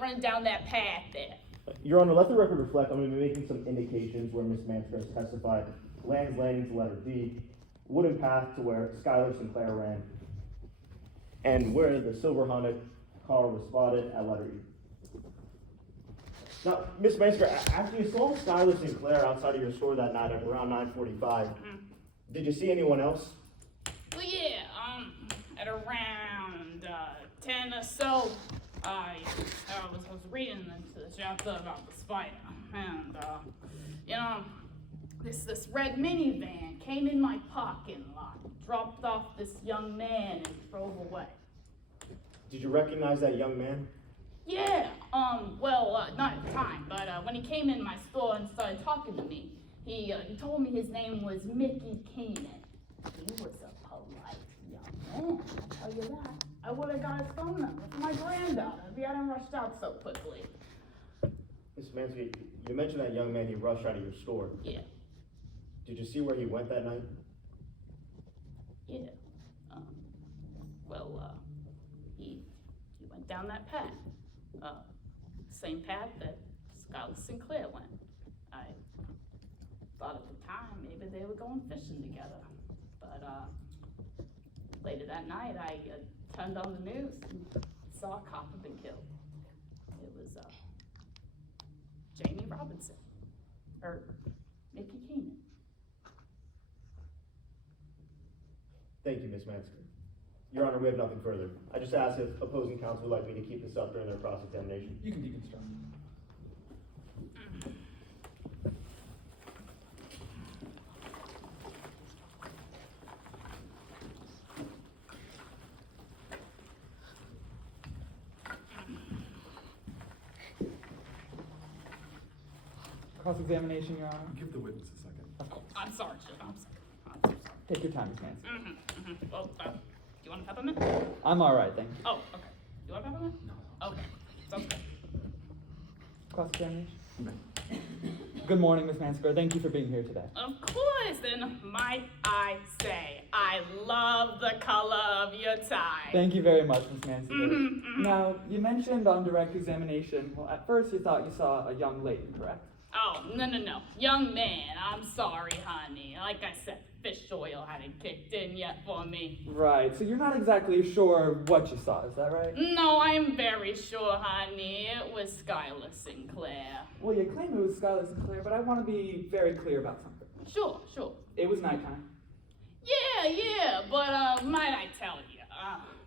running down that path there. Your Honor, let the record reflect. I'm going to be making some indications where Miss Mansinger has testified. Land's Landing to letter D, wooden path to where Skylar Sinclair ran, and where the silver Honda car was spotted at letter E. Now, Miss Mansinger, after you saw Skylar Sinclair outside of your store that night at around 9:45, did you see anyone else? Well, yeah, at around 10 or so, I was reading the chapter about the spider, and this red minivan came in my parking lot, dropped off this young man, and drove away. Did you recognize that young man? Yeah, not at the time, but when he came in my store and started talking to me, he told me his name was Mickey Keenan. He was a polite young man, I'll tell you that. I would have got his phone number from my granddaughter if he hadn't rushed out so quickly. Miss Mansinger, you mentioned that young man, he rushed out of your store. Yeah. Did you see where he went that night? Yeah. He went down that path. Same path that Skylar Sinclair went. I thought at the time maybe they were going fishing together. But later that night I turned on the news and saw a cop had been killed. It was Jamie Robinson, or Mickey Keenan. Thank you, Ms. Mansinger. Your Honor, we have nothing further. I just ask if opposing counsel would like me to keep this up during their cross-examination. You can deconstruct. Cross-examination, Your Honor. Give the witness a second. Of course. I'm sorry, Chip. I'm so sorry. Take your time, Ms. Manson. Well, do you want a peppermint? I'm all right, thank you. Oh, okay. You want a peppermint? No. Okay. Sounds good. Cross-examination. Good morning, Ms. Mansker. Thank you for being here today. Of course, and might I say, I love the color of your tie. Thank you very much, Ms. Mansker. Now, you mentioned on direct examination, well, at first you thought you saw a young lady, correct? Oh, no. Young man, I'm sorry, honey. Like I said, fish oil hadn't kicked in yet for me. Right, so you're not exactly sure what you saw, is that right? No, I'm very sure, honey. It was Skylar Sinclair. Well, you claim it was Skylar Sinclair, but I want to be very clear about something. Sure. It was nighttime. Yeah, but might I tell you,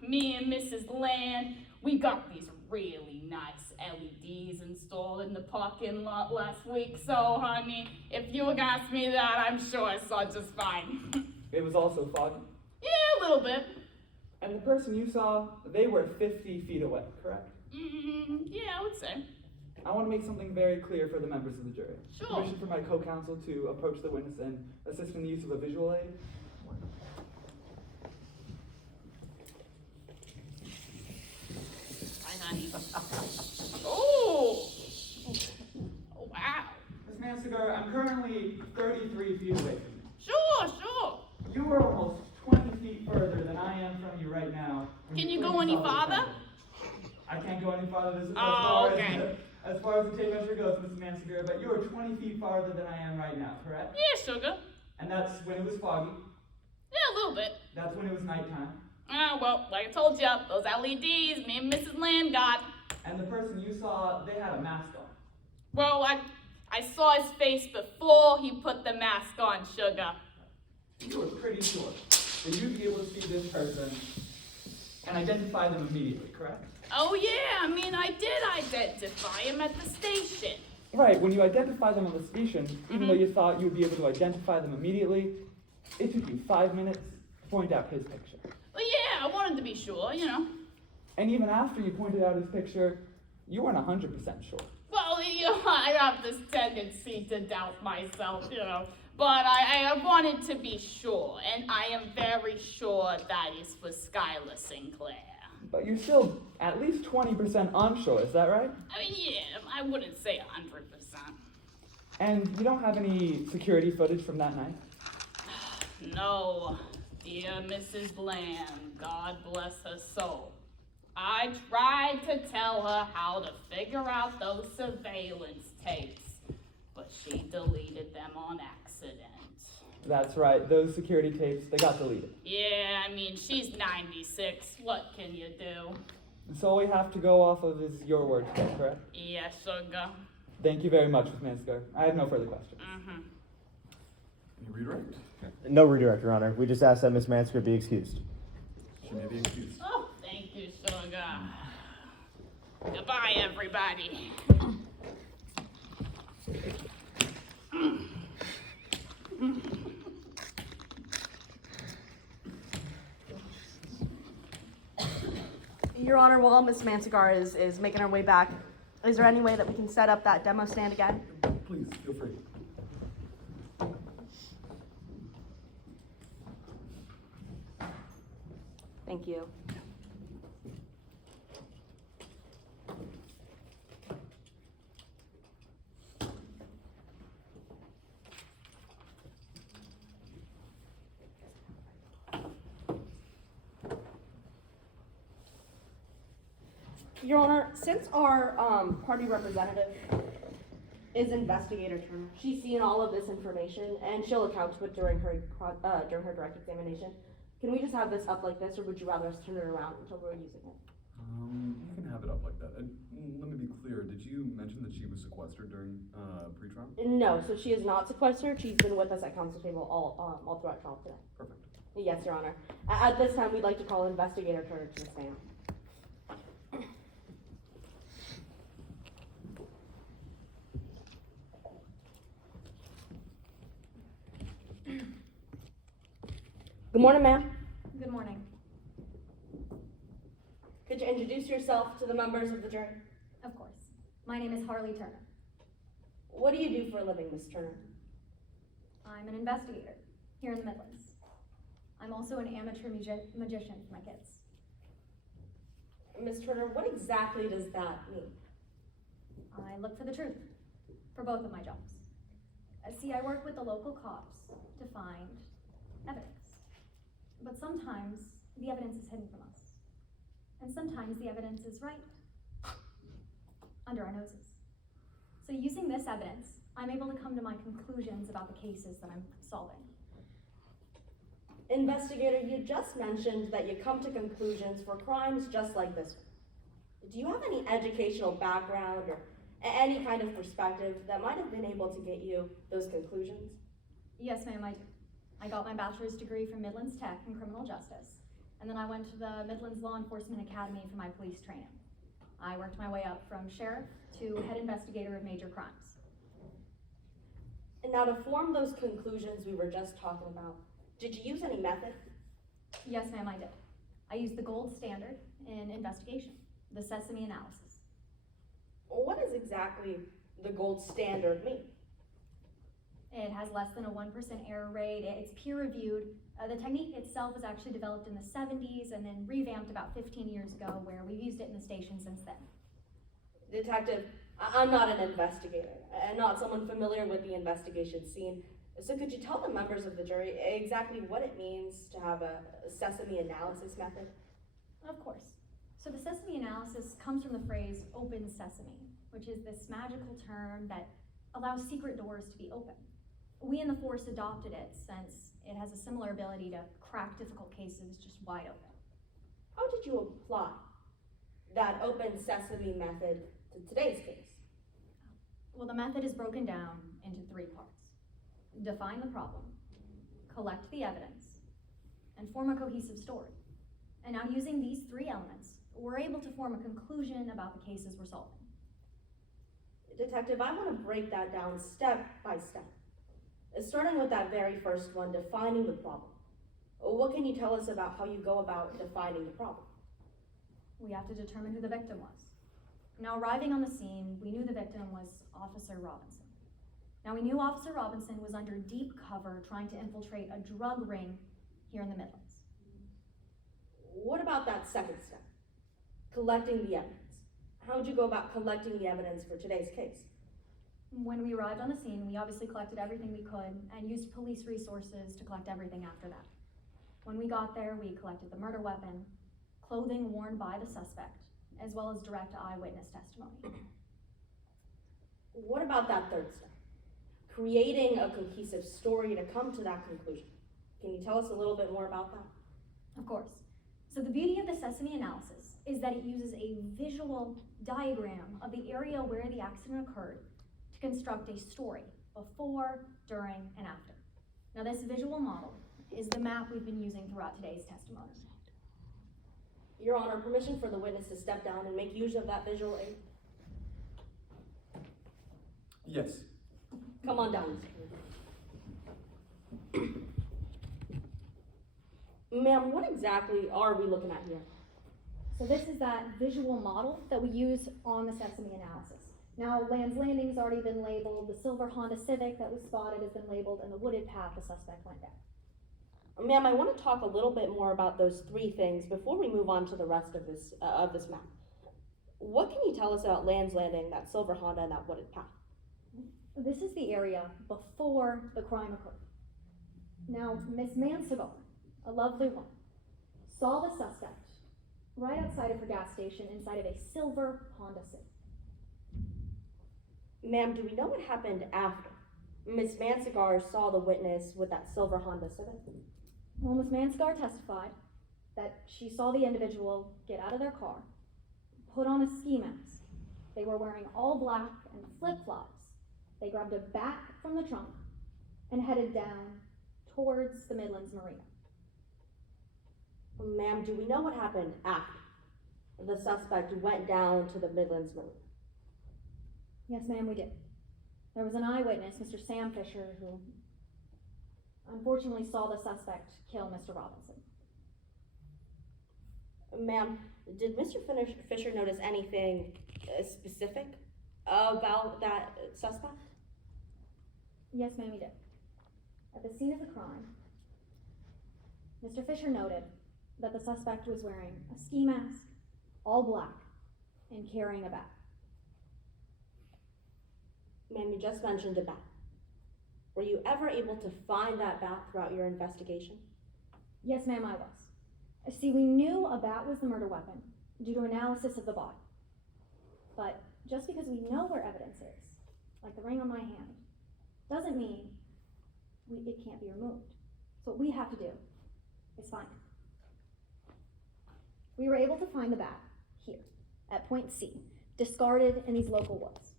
me and Mrs. Land, we got these really nice LEDs installed in the parking lot last week, so honey, if you asked me that, I'm sure I saw just fine. It was also foggy. Yeah, a little bit. And the person you saw, they were 50 feet away, correct? Yeah, I would say. I want to make something very clear for the members of the jury. Sure. Permission for my co-counsel to approach the witness and assist in the use of a visual aid. Hi, honey. Oh, wow. Ms. Mansigar, I'm currently 33 feet away from you. Sure. You are almost 20 feet further than I am from you right now. Can you go any farther? I can't go any farther Okay. as far as the tape measure goes, Mrs. Mansigar, but you are 20 feet farther than I am right now, correct? Yeah, sugar. And that's when it was foggy. Yeah, a little bit. That's when it was nighttime. Well, like I told you, those LEDs me and Mrs. Land got. And the person you saw, they had a mask on. Well, I saw his face before he put the mask on, sugar. You were pretty sure that you'd be able to see this person and identify them immediately, correct? Oh yeah, I did identify him at the station. Right, when you identify them on the station, even though you thought you would be able to identify them immediately, it took you 5 minutes to point out his picture. Well, yeah, I wanted to be sure, And even after you pointed out his picture, you weren't 100% sure. Well, I have this tendency to doubt myself, But I wanted to be sure, and I am very sure that is for Skylar Sinclair. But you're still at least 20% unsure, is that right? Yeah, I wouldn't say 100%. And you don't have any security footage from that night? No, dear Mrs. Bland, God bless her soul. I tried to tell her how to figure out those surveillance tapes, but she deleted them on accident. That's right, those security tapes, they got deleted. Yeah, she's 96. What can you do? So all we have to go off of is your word today, correct? Yeah, sugar. Thank you very much, Ms. Mansigar. I have no further questions. Any redirect? No redirect, Your Honor. We just ask that Ms. Mansker be excused. She may be excused. Oh, thank you, sugar. Goodbye, everybody. Your Honor, while Ms. Mansigar is making her way back, is there any way that we can set up that demo stand again? Please, feel free. Thank you. Your Honor, since our party representative is Investigator Turner, she's seen all of this information and she'll account to it during her direct examination. Can we just have this up like this, or would you rather us turn it around until we're using it? You can have it up like that. And let me be clear, did you mention that she was sequestered during pre-trial? No, so she is not sequestered. She's been with us at council table all throughout trial today. Perfect. Yes, Your Honor. At this time, we'd like to call Investigator Turner to the stand. Good morning, ma'am. Good morning. Could you introduce yourself to the members of the jury? Of course. My name is Harley Turner. What do you do for a living, Miss Turner? I'm an investigator here in the Midlands. I'm also an amateur magician for my kids. Miss Turner, what exactly does that mean? I look for the truth for both of my jobs. See, I work with the local cops to find evidence. But sometimes the evidence is hidden from us. And sometimes the evidence is right under our noses. So using this evidence, I'm able to come to my conclusions about the cases that I'm solving. Investigator, you just mentioned that you come to conclusions for crimes just like this one. Do you have any educational background or any kind of perspective that might have been able to get you those conclusions? Yes, ma'am, I do. I got my bachelor's degree from Midlands Tech in criminal justice, and then I went to the Midlands Law Enforcement Academy for my police training. I worked my way up from sheriff to head investigator of major crimes. And now to form those conclusions we were just talking about, did you use any method? Yes, ma'am, I did. I used the gold standard in investigation, the sesame analysis. What does exactly the gold standard mean? It has less than a 1% error rate. It's peer reviewed. The technique itself was actually developed in the 70s and then revamped about 15 years ago, where we've used it in the station since then. Detective, I'm not an investigator and not someone familiar with the investigation scene. So could you tell the members of the jury exactly what it means to have a sesame analysis method? Of course. So the sesame analysis comes from the phrase open sesame, which is this magical term that allows secret doors to be open. We in the force adopted it since it has a similar ability to crack difficult cases just wide open. How did you apply that open sesame method to today's case? Well, the method is broken down into 3 parts. Define the problem, collect the evidence, and form a cohesive story. And now using these 3 elements, we're able to form a conclusion about the cases we're solving. Detective, I want to break that down step by step. Starting with that very first one, defining the problem. What can you tell us about how you go about defining the problem? We have to determine who the victim was. Now, arriving on the scene, we knew the victim was Officer Robinson. Now, we knew Officer Robinson was under deep cover trying to infiltrate a drug ring here in the Midlands. What about that second step? Collecting the evidence. How would you go about collecting the evidence for today's case? When we arrived on the scene, we obviously collected everything we could and used police resources to collect everything after that. When we got there, we collected the murder weapon, clothing worn by the suspect, as well as direct eyewitness testimony. What about that third step? Creating a cohesive story to come to that conclusion. Can you tell us a little bit more about that? Of course. So the beauty of the sesame analysis is that it uses a visual diagram of the area where the accident occurred to construct a story before, during, and after. Now this visual model is the map we've been using throughout today's testimony. Your Honor, permission for the witness to step down and make use of that visual aid? Yes. Come on down. Ma'am, what exactly are we looking at here? So this is that visual model that we use on the sesame analysis. Now, Land's Landing's already been labeled, the silver Honda Civic that was spotted has been labeled, and the wooded path the suspect went down. Ma'am, I want to talk a little bit more about those 3 things before we move on to the rest of this map. What can you tell us about Land's Landing, that silver Honda, and that wooded path? This is the area before the crime occurred. Now, Miss Mansegar, a lovely woman, saw the suspect right outside of her gas station inside of a silver Honda Civic. Ma'am, do we know what happened after Miss Mansegar saw the witness with that silver Honda Civic? Well, Miss Mansegar testified that she saw the individual get out of their car, put on a ski mask. They were wearing all black and flip-flops. They grabbed a bat from the trunk and headed down towards the Midlands Marina. Ma'am, do we know what happened after the suspect went down to the Midlands Marina? Yes, ma'am, we did. There was an eyewitness, Mr. Sam Fisher, who unfortunately saw the suspect kill Mr. Robinson. Ma'am, did Mr. Fisher notice anything specific about that suspect? Yes, ma'am, he did. At the scene of the crime, Mr. Fisher noted that the suspect was wearing a ski mask, all black, and carrying a bat. Ma'am, you just mentioned a bat. Were you ever able to find that bat throughout your investigation? Yes, ma'am, I was. See, we knew a bat was the murder weapon due to analysis of the body. But just because we know where evidence is, like the ring on my hand, doesn't mean it can't be removed. So what we have to do is find it. We were able to find the bat here, at point C, discarded in these local woods.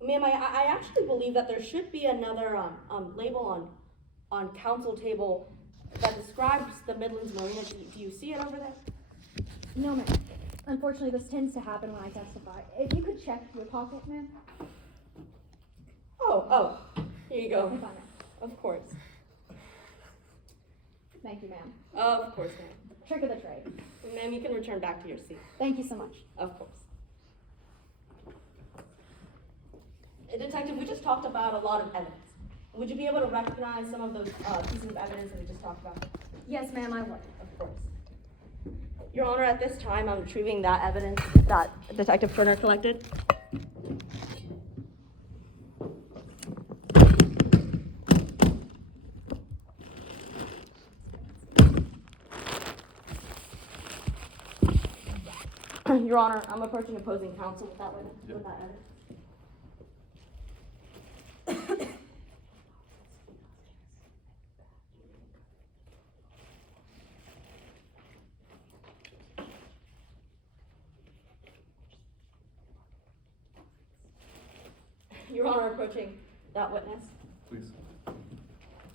Ma'am, I actually believe that there should be another label on council table that describes the Midlands Marina. Do you see it over there? No, ma'am. Unfortunately, this tends to happen when I testify. If you could check your pocket, ma'am. Oh, here you go. If I may. Of course. Thank you, ma'am. Of course, ma'am. Trick of the trade. Ma'am, you can return back to your seat. Thank you so much. Of course. Detective, we just talked about a lot of evidence. Would you be able to recognize some of those pieces of evidence that we just talked about? Yes, ma'am, I would. Of course. Your Honor, at this time, I'm retrieving that evidence that Detective Turner collected. Your Honor, I'm approaching opposing counsel with that witness, with that evidence. Your Honor, approaching that witness. Please.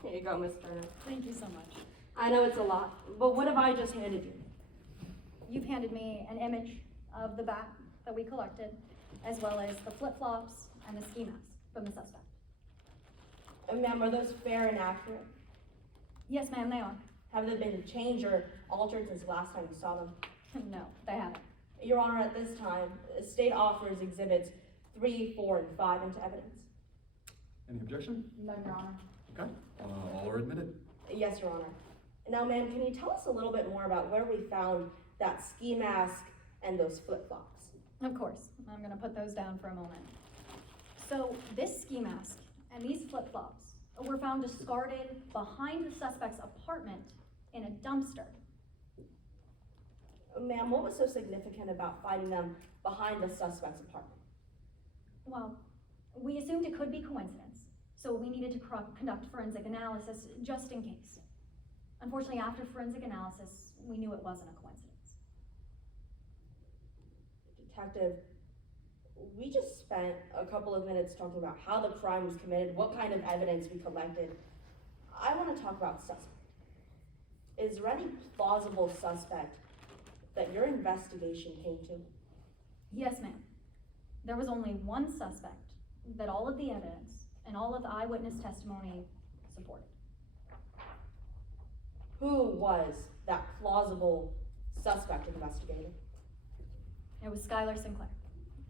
Here you go, Miss Turner. Thank you so much. I know it's a lot, but what have I just handed you? You've handed me an image of the bat that we collected, as well as the flip-flops and the ski mask from the suspect. Ma'am, are those fair and accurate? Yes, ma'am, they are. Have they been changed or altered since last time you saw them? No, they haven't. Your Honor, at this time, the state offers exhibits 3, 4, and 5 into evidence. Any objection? None, Your Honor. Okay, all are admitted. Yes, Your Honor. Now, ma'am, can you tell us a little bit more about where we found that ski mask and those flip-flops? Of course. I'm gonna put those down for a moment. So this ski mask and these flip-flops were found discarded behind the suspect's apartment in a dumpster. Ma'am, what was so significant about finding them behind the suspect's apartment? Well, we assumed it could be coincidence, so we needed to conduct forensic analysis just in case. Unfortunately, after forensic analysis, we knew it wasn't a coincidence. Detective, we just spent a couple of minutes talking about how the crime was committed, what kind of evidence we collected. I want to talk about suspect. Is there any plausible suspect that your investigation came to? Yes, ma'am. There was only one suspect that all of the evidence and all of the eyewitness testimony supported. Who was that plausible suspect investigated? It was Skylar Sinclair,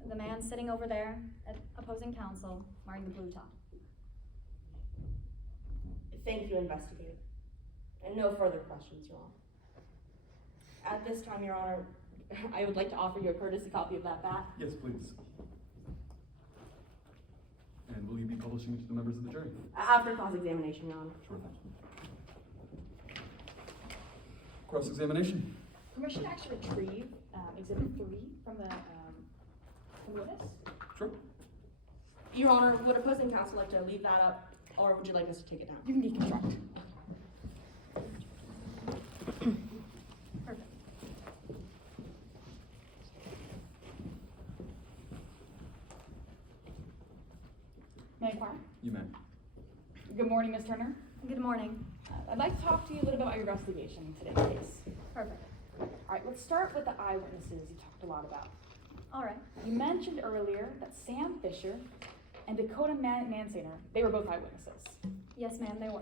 the man sitting over there at opposing counsel wearing the blue top. Thank you, investigator. And no further questions, Your Honor. At this time, Your Honor, I would like to offer you a courtesy copy of that bat. Yes, please. And will you be publishing it to the members of the jury? After cross-examination, Your Honor. Sure thing. Cross-examination. Permission to actually retrieve exhibit 3 from the witness? Sure. Your Honor, would opposing counsel like to leave that up, or would you like us to take it down? You can deconstruct. Perfect. May I inquire? You may. Good morning, Ms. Turner. Good morning. I'd like to talk to you a little bit about your investigation in today's case. Perfect. All right, let's start with the eyewitnesses you talked a lot about. All right. You mentioned earlier that Sam Fisher and Dakota Mansainer, they were both eyewitnesses. Yes, ma'am, they were.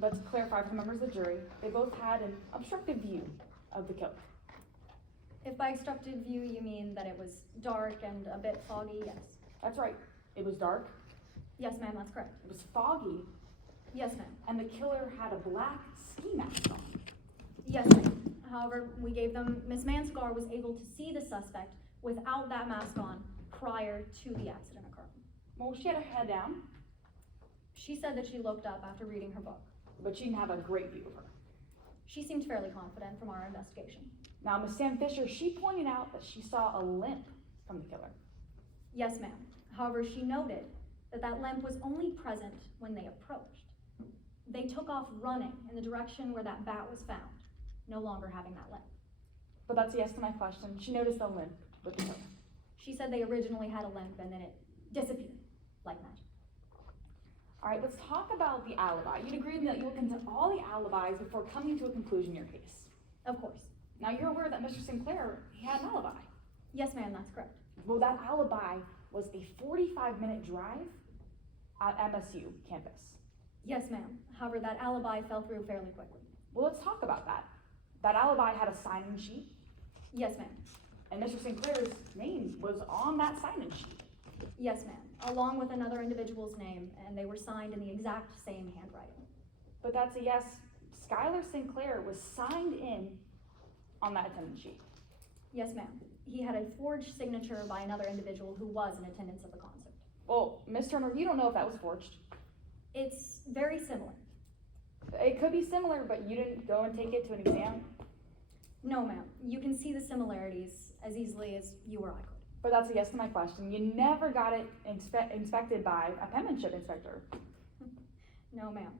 But to clarify for the members of the jury, they both had an obstructive view of the killer. If by obstructed view you mean that it was dark and a bit foggy, yes. That's right. It was dark, Yes, ma'am, that's correct. it was foggy, Yes, ma'am. and the killer had a black ski mask on. Yes, ma'am. However, we gave them, Miss Manscar was able to see the suspect without that mask on prior to the accident occurring. Well, she had her head down, She said that she looked up after reading her book. but she didn't have a great view of her. She seemed fairly confident from our investigation. Now, Miss Sam Fisher, she pointed out that she saw a limp from the killer. Yes, ma'am. However, she noted that limp was only present when they approached. They took off running in the direction where that bat was found, no longer having that limp. But that's a yes to my question. She noticed the limp with the tow. She said they originally had a limp and then it disappeared, like magic. All right, let's talk about the alibi. You'd agree with me that you look into all the alibis before coming to a conclusion in your case. Of course. Now, you're aware that Mr. Sinclair, he had an alibi. Yes, ma'am, that's correct. Well, that alibi was a 45-minute drive at MSU campus. Yes, ma'am. However, that alibi fell through fairly quickly. Well, let's talk about that. That alibi had a sign-in sheet, Yes, ma'am. and Mr. Sinclair's name was on that sign-in sheet. Yes, ma'am. Along with another individual's name, and they were signed in the exact same handwriting. But that's a yes. Skylar Sinclair was signed in on that attendance sheet. Yes, ma'am. He had a forged signature by another individual who was in attendance at the concert. Well, Ms. Turner, you don't know if that was forged. It's very similar. It could be similar, but you didn't go and take it to an exam. No, ma'am. You can see the similarities as easily as you or I could. But that's a yes to my question. You never got it inspected by a penmanship inspector. No, ma'am.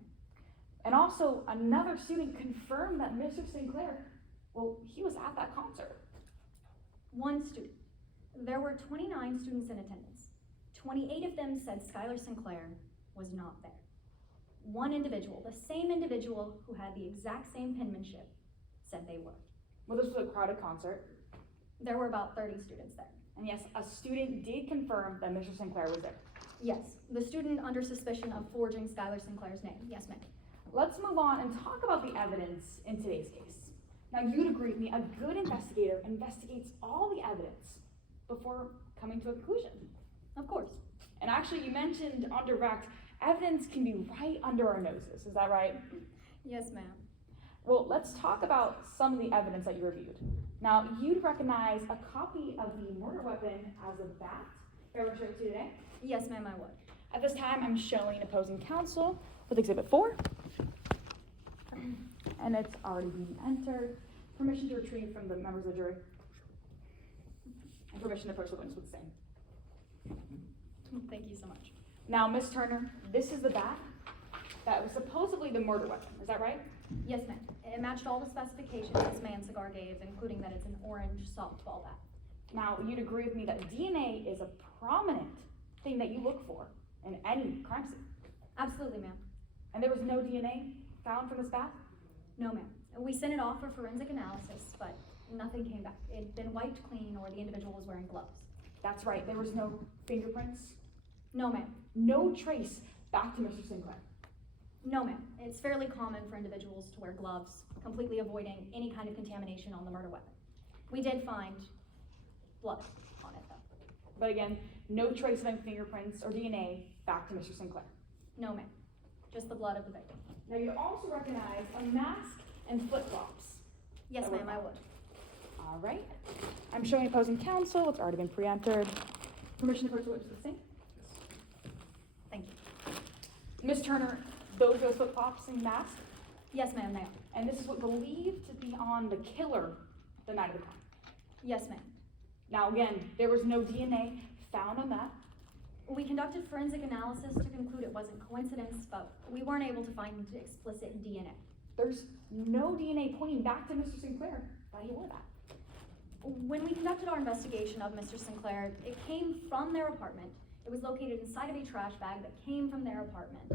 And also, another student confirmed that Mr. Sinclair, well, he was at that concert. One student. There were 29 students in attendance. 28 of them said Skylar Sinclair was not there. One individual, the same individual who had the exact same penmanship, said they were. Well, this was a crowded concert. There were about 30 students there. And yes, a student did confirm that Mr. Sinclair was there. Yes, the student under suspicion of forging Skylar Sinclair's name. Yes, ma'am. Let's move on and talk about the evidence in today's case. Now, you'd agree with me, a good investigator investigates all the evidence before coming to a conclusion. Of course. And actually, you mentioned on direct, evidence can be right under our noses. Is that right? Yes, ma'am. Well, let's talk about some of the evidence that you reviewed. Now, you'd recognize a copy of the murder weapon as a bat. If I were to show it to you today. Yes, ma'am, I would. At this time, I'm showing opposing counsel with Exhibit 4. And it's already being entered. Permission to retrieve from the members of the jury. And permission to approach the witness with the same. Thank you so much. Now, Ms. Turner, this is the bat that was supposedly the murder weapon. Is that right? Yes, ma'am. It matched all the specifications this man cigar gave, including that it's an orange softball bat. Now, you'd agree with me that DNA is a prominent thing that you look for in any crime scene. Absolutely, ma'am. And there was no DNA found from this bat? No, ma'am. We sent it off for forensic analysis, but nothing came back. It had been wiped clean or the individual was wearing gloves. That's right, there was no fingerprints, No, ma'am. no trace back to Mr. Sinclair. No, ma'am. It's fairly common for individuals to wear gloves, completely avoiding any kind of contamination on the murder weapon. We did find blood on it, though. But again, no trace of any fingerprints or DNA back to Mr. Sinclair. No, ma'am. Just the blood of the victim. Now, you also recognize a mask and flip-flops. Yes, That were ma'am, I found. would. All right. I'm showing opposing counsel. It's already been pre-entered. Permission to approach the witness with the same. Thank you. Ms. Turner, those are those flip-flops and mask, Yes, ma'am, they are. and this is what believed to be on the killer the night of the crime. Yes, ma'am. Now, again, there was no DNA found on that. We conducted forensic analysis to conclude it wasn't coincidence, but we weren't able to find explicit DNA. There's no DNA pointing back to Mr. Sinclair that he wore that. When we conducted our investigation of Mr. Sinclair, it came from their apartment. It was located inside of a trash bag that came from their apartment.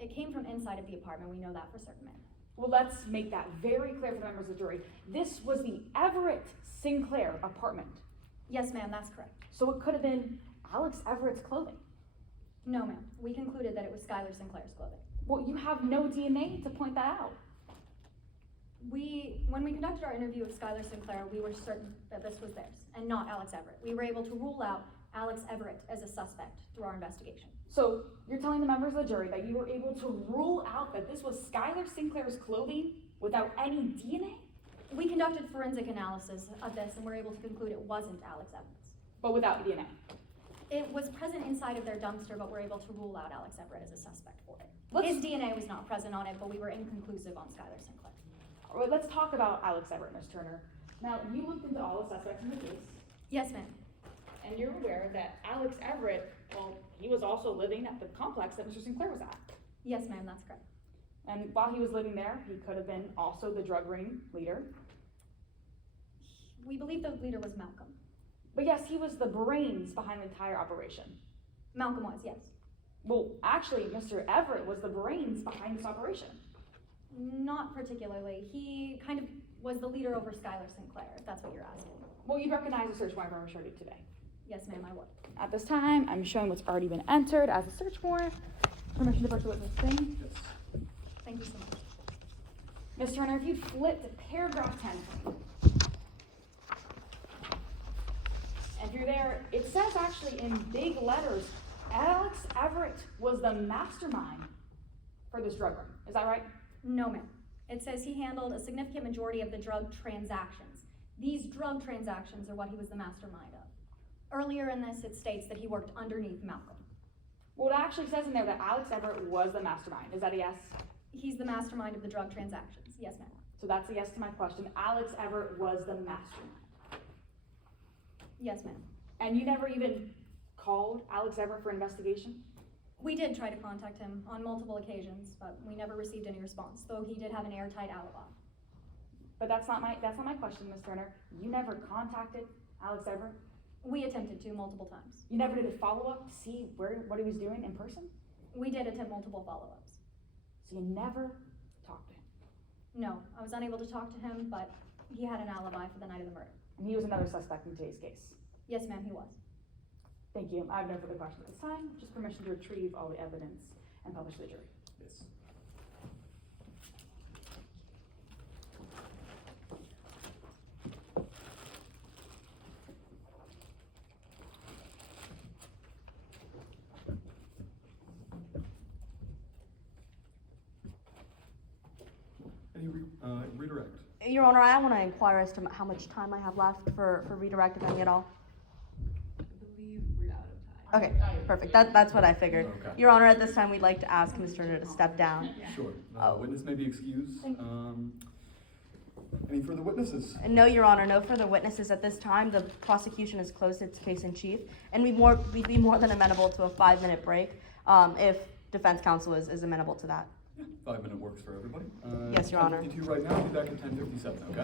It came from inside of the apartment, we know that for certain, ma'am. Well, let's make that very clear for the members of the jury. This was the Everett Sinclair apartment. Yes, ma'am, that's correct. So it could have been Alex Everett's clothing. No, ma'am. We concluded that it was Skylar Sinclair's clothing. Well, you have no DNA to point that out. When we conducted our interview with Skylar Sinclair, we were certain that this was theirs and not Alex Everett. We were able to rule out Alex Everett as a suspect through our investigation. So you're telling the members of the jury that you were able to rule out that this was Skylar Sinclair's clothing without any DNA? We conducted forensic analysis of this and were able to conclude it wasn't Alex Everett's. But without DNA. It was present inside of their dumpster, but we're able to rule out Alex Everett as a suspect for it. Let's- His DNA was not present on it, but we were inconclusive on Skylar Sinclair. All right, let's talk about Alex Everett, Ms. Turner. Now, you looked into all the suspects in the case, Yes, ma'am. and you're aware that Alex Everett, well, he was also living at the complex that Mr. Sinclair was at. Yes, ma'am, that's correct. And while he was living there, he could have been also the drug ring leader. We believe the leader was Malcolm. But yes, he was the brains behind the entire operation. Malcolm was, yes. Well, actually, Mr. Everett was the brains behind this operation. Not particularly. He kind of was the leader over Skylar Sinclair, if that's what you're asking. Well, you recognize the search warrant I showed you today. Yes, ma'am, I would. At this time, I'm showing what's already been entered as a search warrant. Permission to pursue witness thing. Yes. Thank you so much. Ms. Turner, if you flip to paragraph 10 for me. And through there, it says actually in big letters, Alex Everett was the mastermind for this drug ring. Is that right? No, ma'am. It says he handled a significant majority of the drug transactions. These drug transactions are what he was the mastermind of. Earlier in this, it states that he worked underneath Malcolm. Well, it actually says in there that Alex Everett was the mastermind. Is that a yes? He's the mastermind of the drug transactions. Yes, ma'am. So that's a yes to my question. Alex Everett was the mastermind. Yes, ma'am. And you never even called Alex Everett for investigation? We did try to contact him on multiple occasions, but we never received any response, though he did have an airtight alibi. But that's not my question, Ms. Turner. You never contacted Alex Everett? We attempted to multiple times. You never did a follow-up to see what he was doing in person? We did attempt multiple follow-ups. So you never talked to him? No, I was unable to talk to him, but he had an alibi for the night of the murder. And he was another suspect in today's case? Yes, ma'am, he was. Thank you. I have no further questions at this time. Just permission to retrieve all the evidence and publish to the jury. Yes. Any redirect? Your Honor, I want to inquire as to how much time I have left for redirect, if any at all. I believe we're out of time. Okay, perfect. That's what I figured. Okay. Your Honor, at this time, we'd like to ask Ms. Turner to step down. Sure. Oh. Witness may be excused. Any further witnesses? No, Your Honor, no further witnesses at this time. The prosecution has closed its case in chief, and we'd be more than amenable to a 5-minute break if defense counsel is amenable to that. 5 minute works for everybody. Yes, Your Honor. 10:52 right now. I'll be back at 10:57. Okay.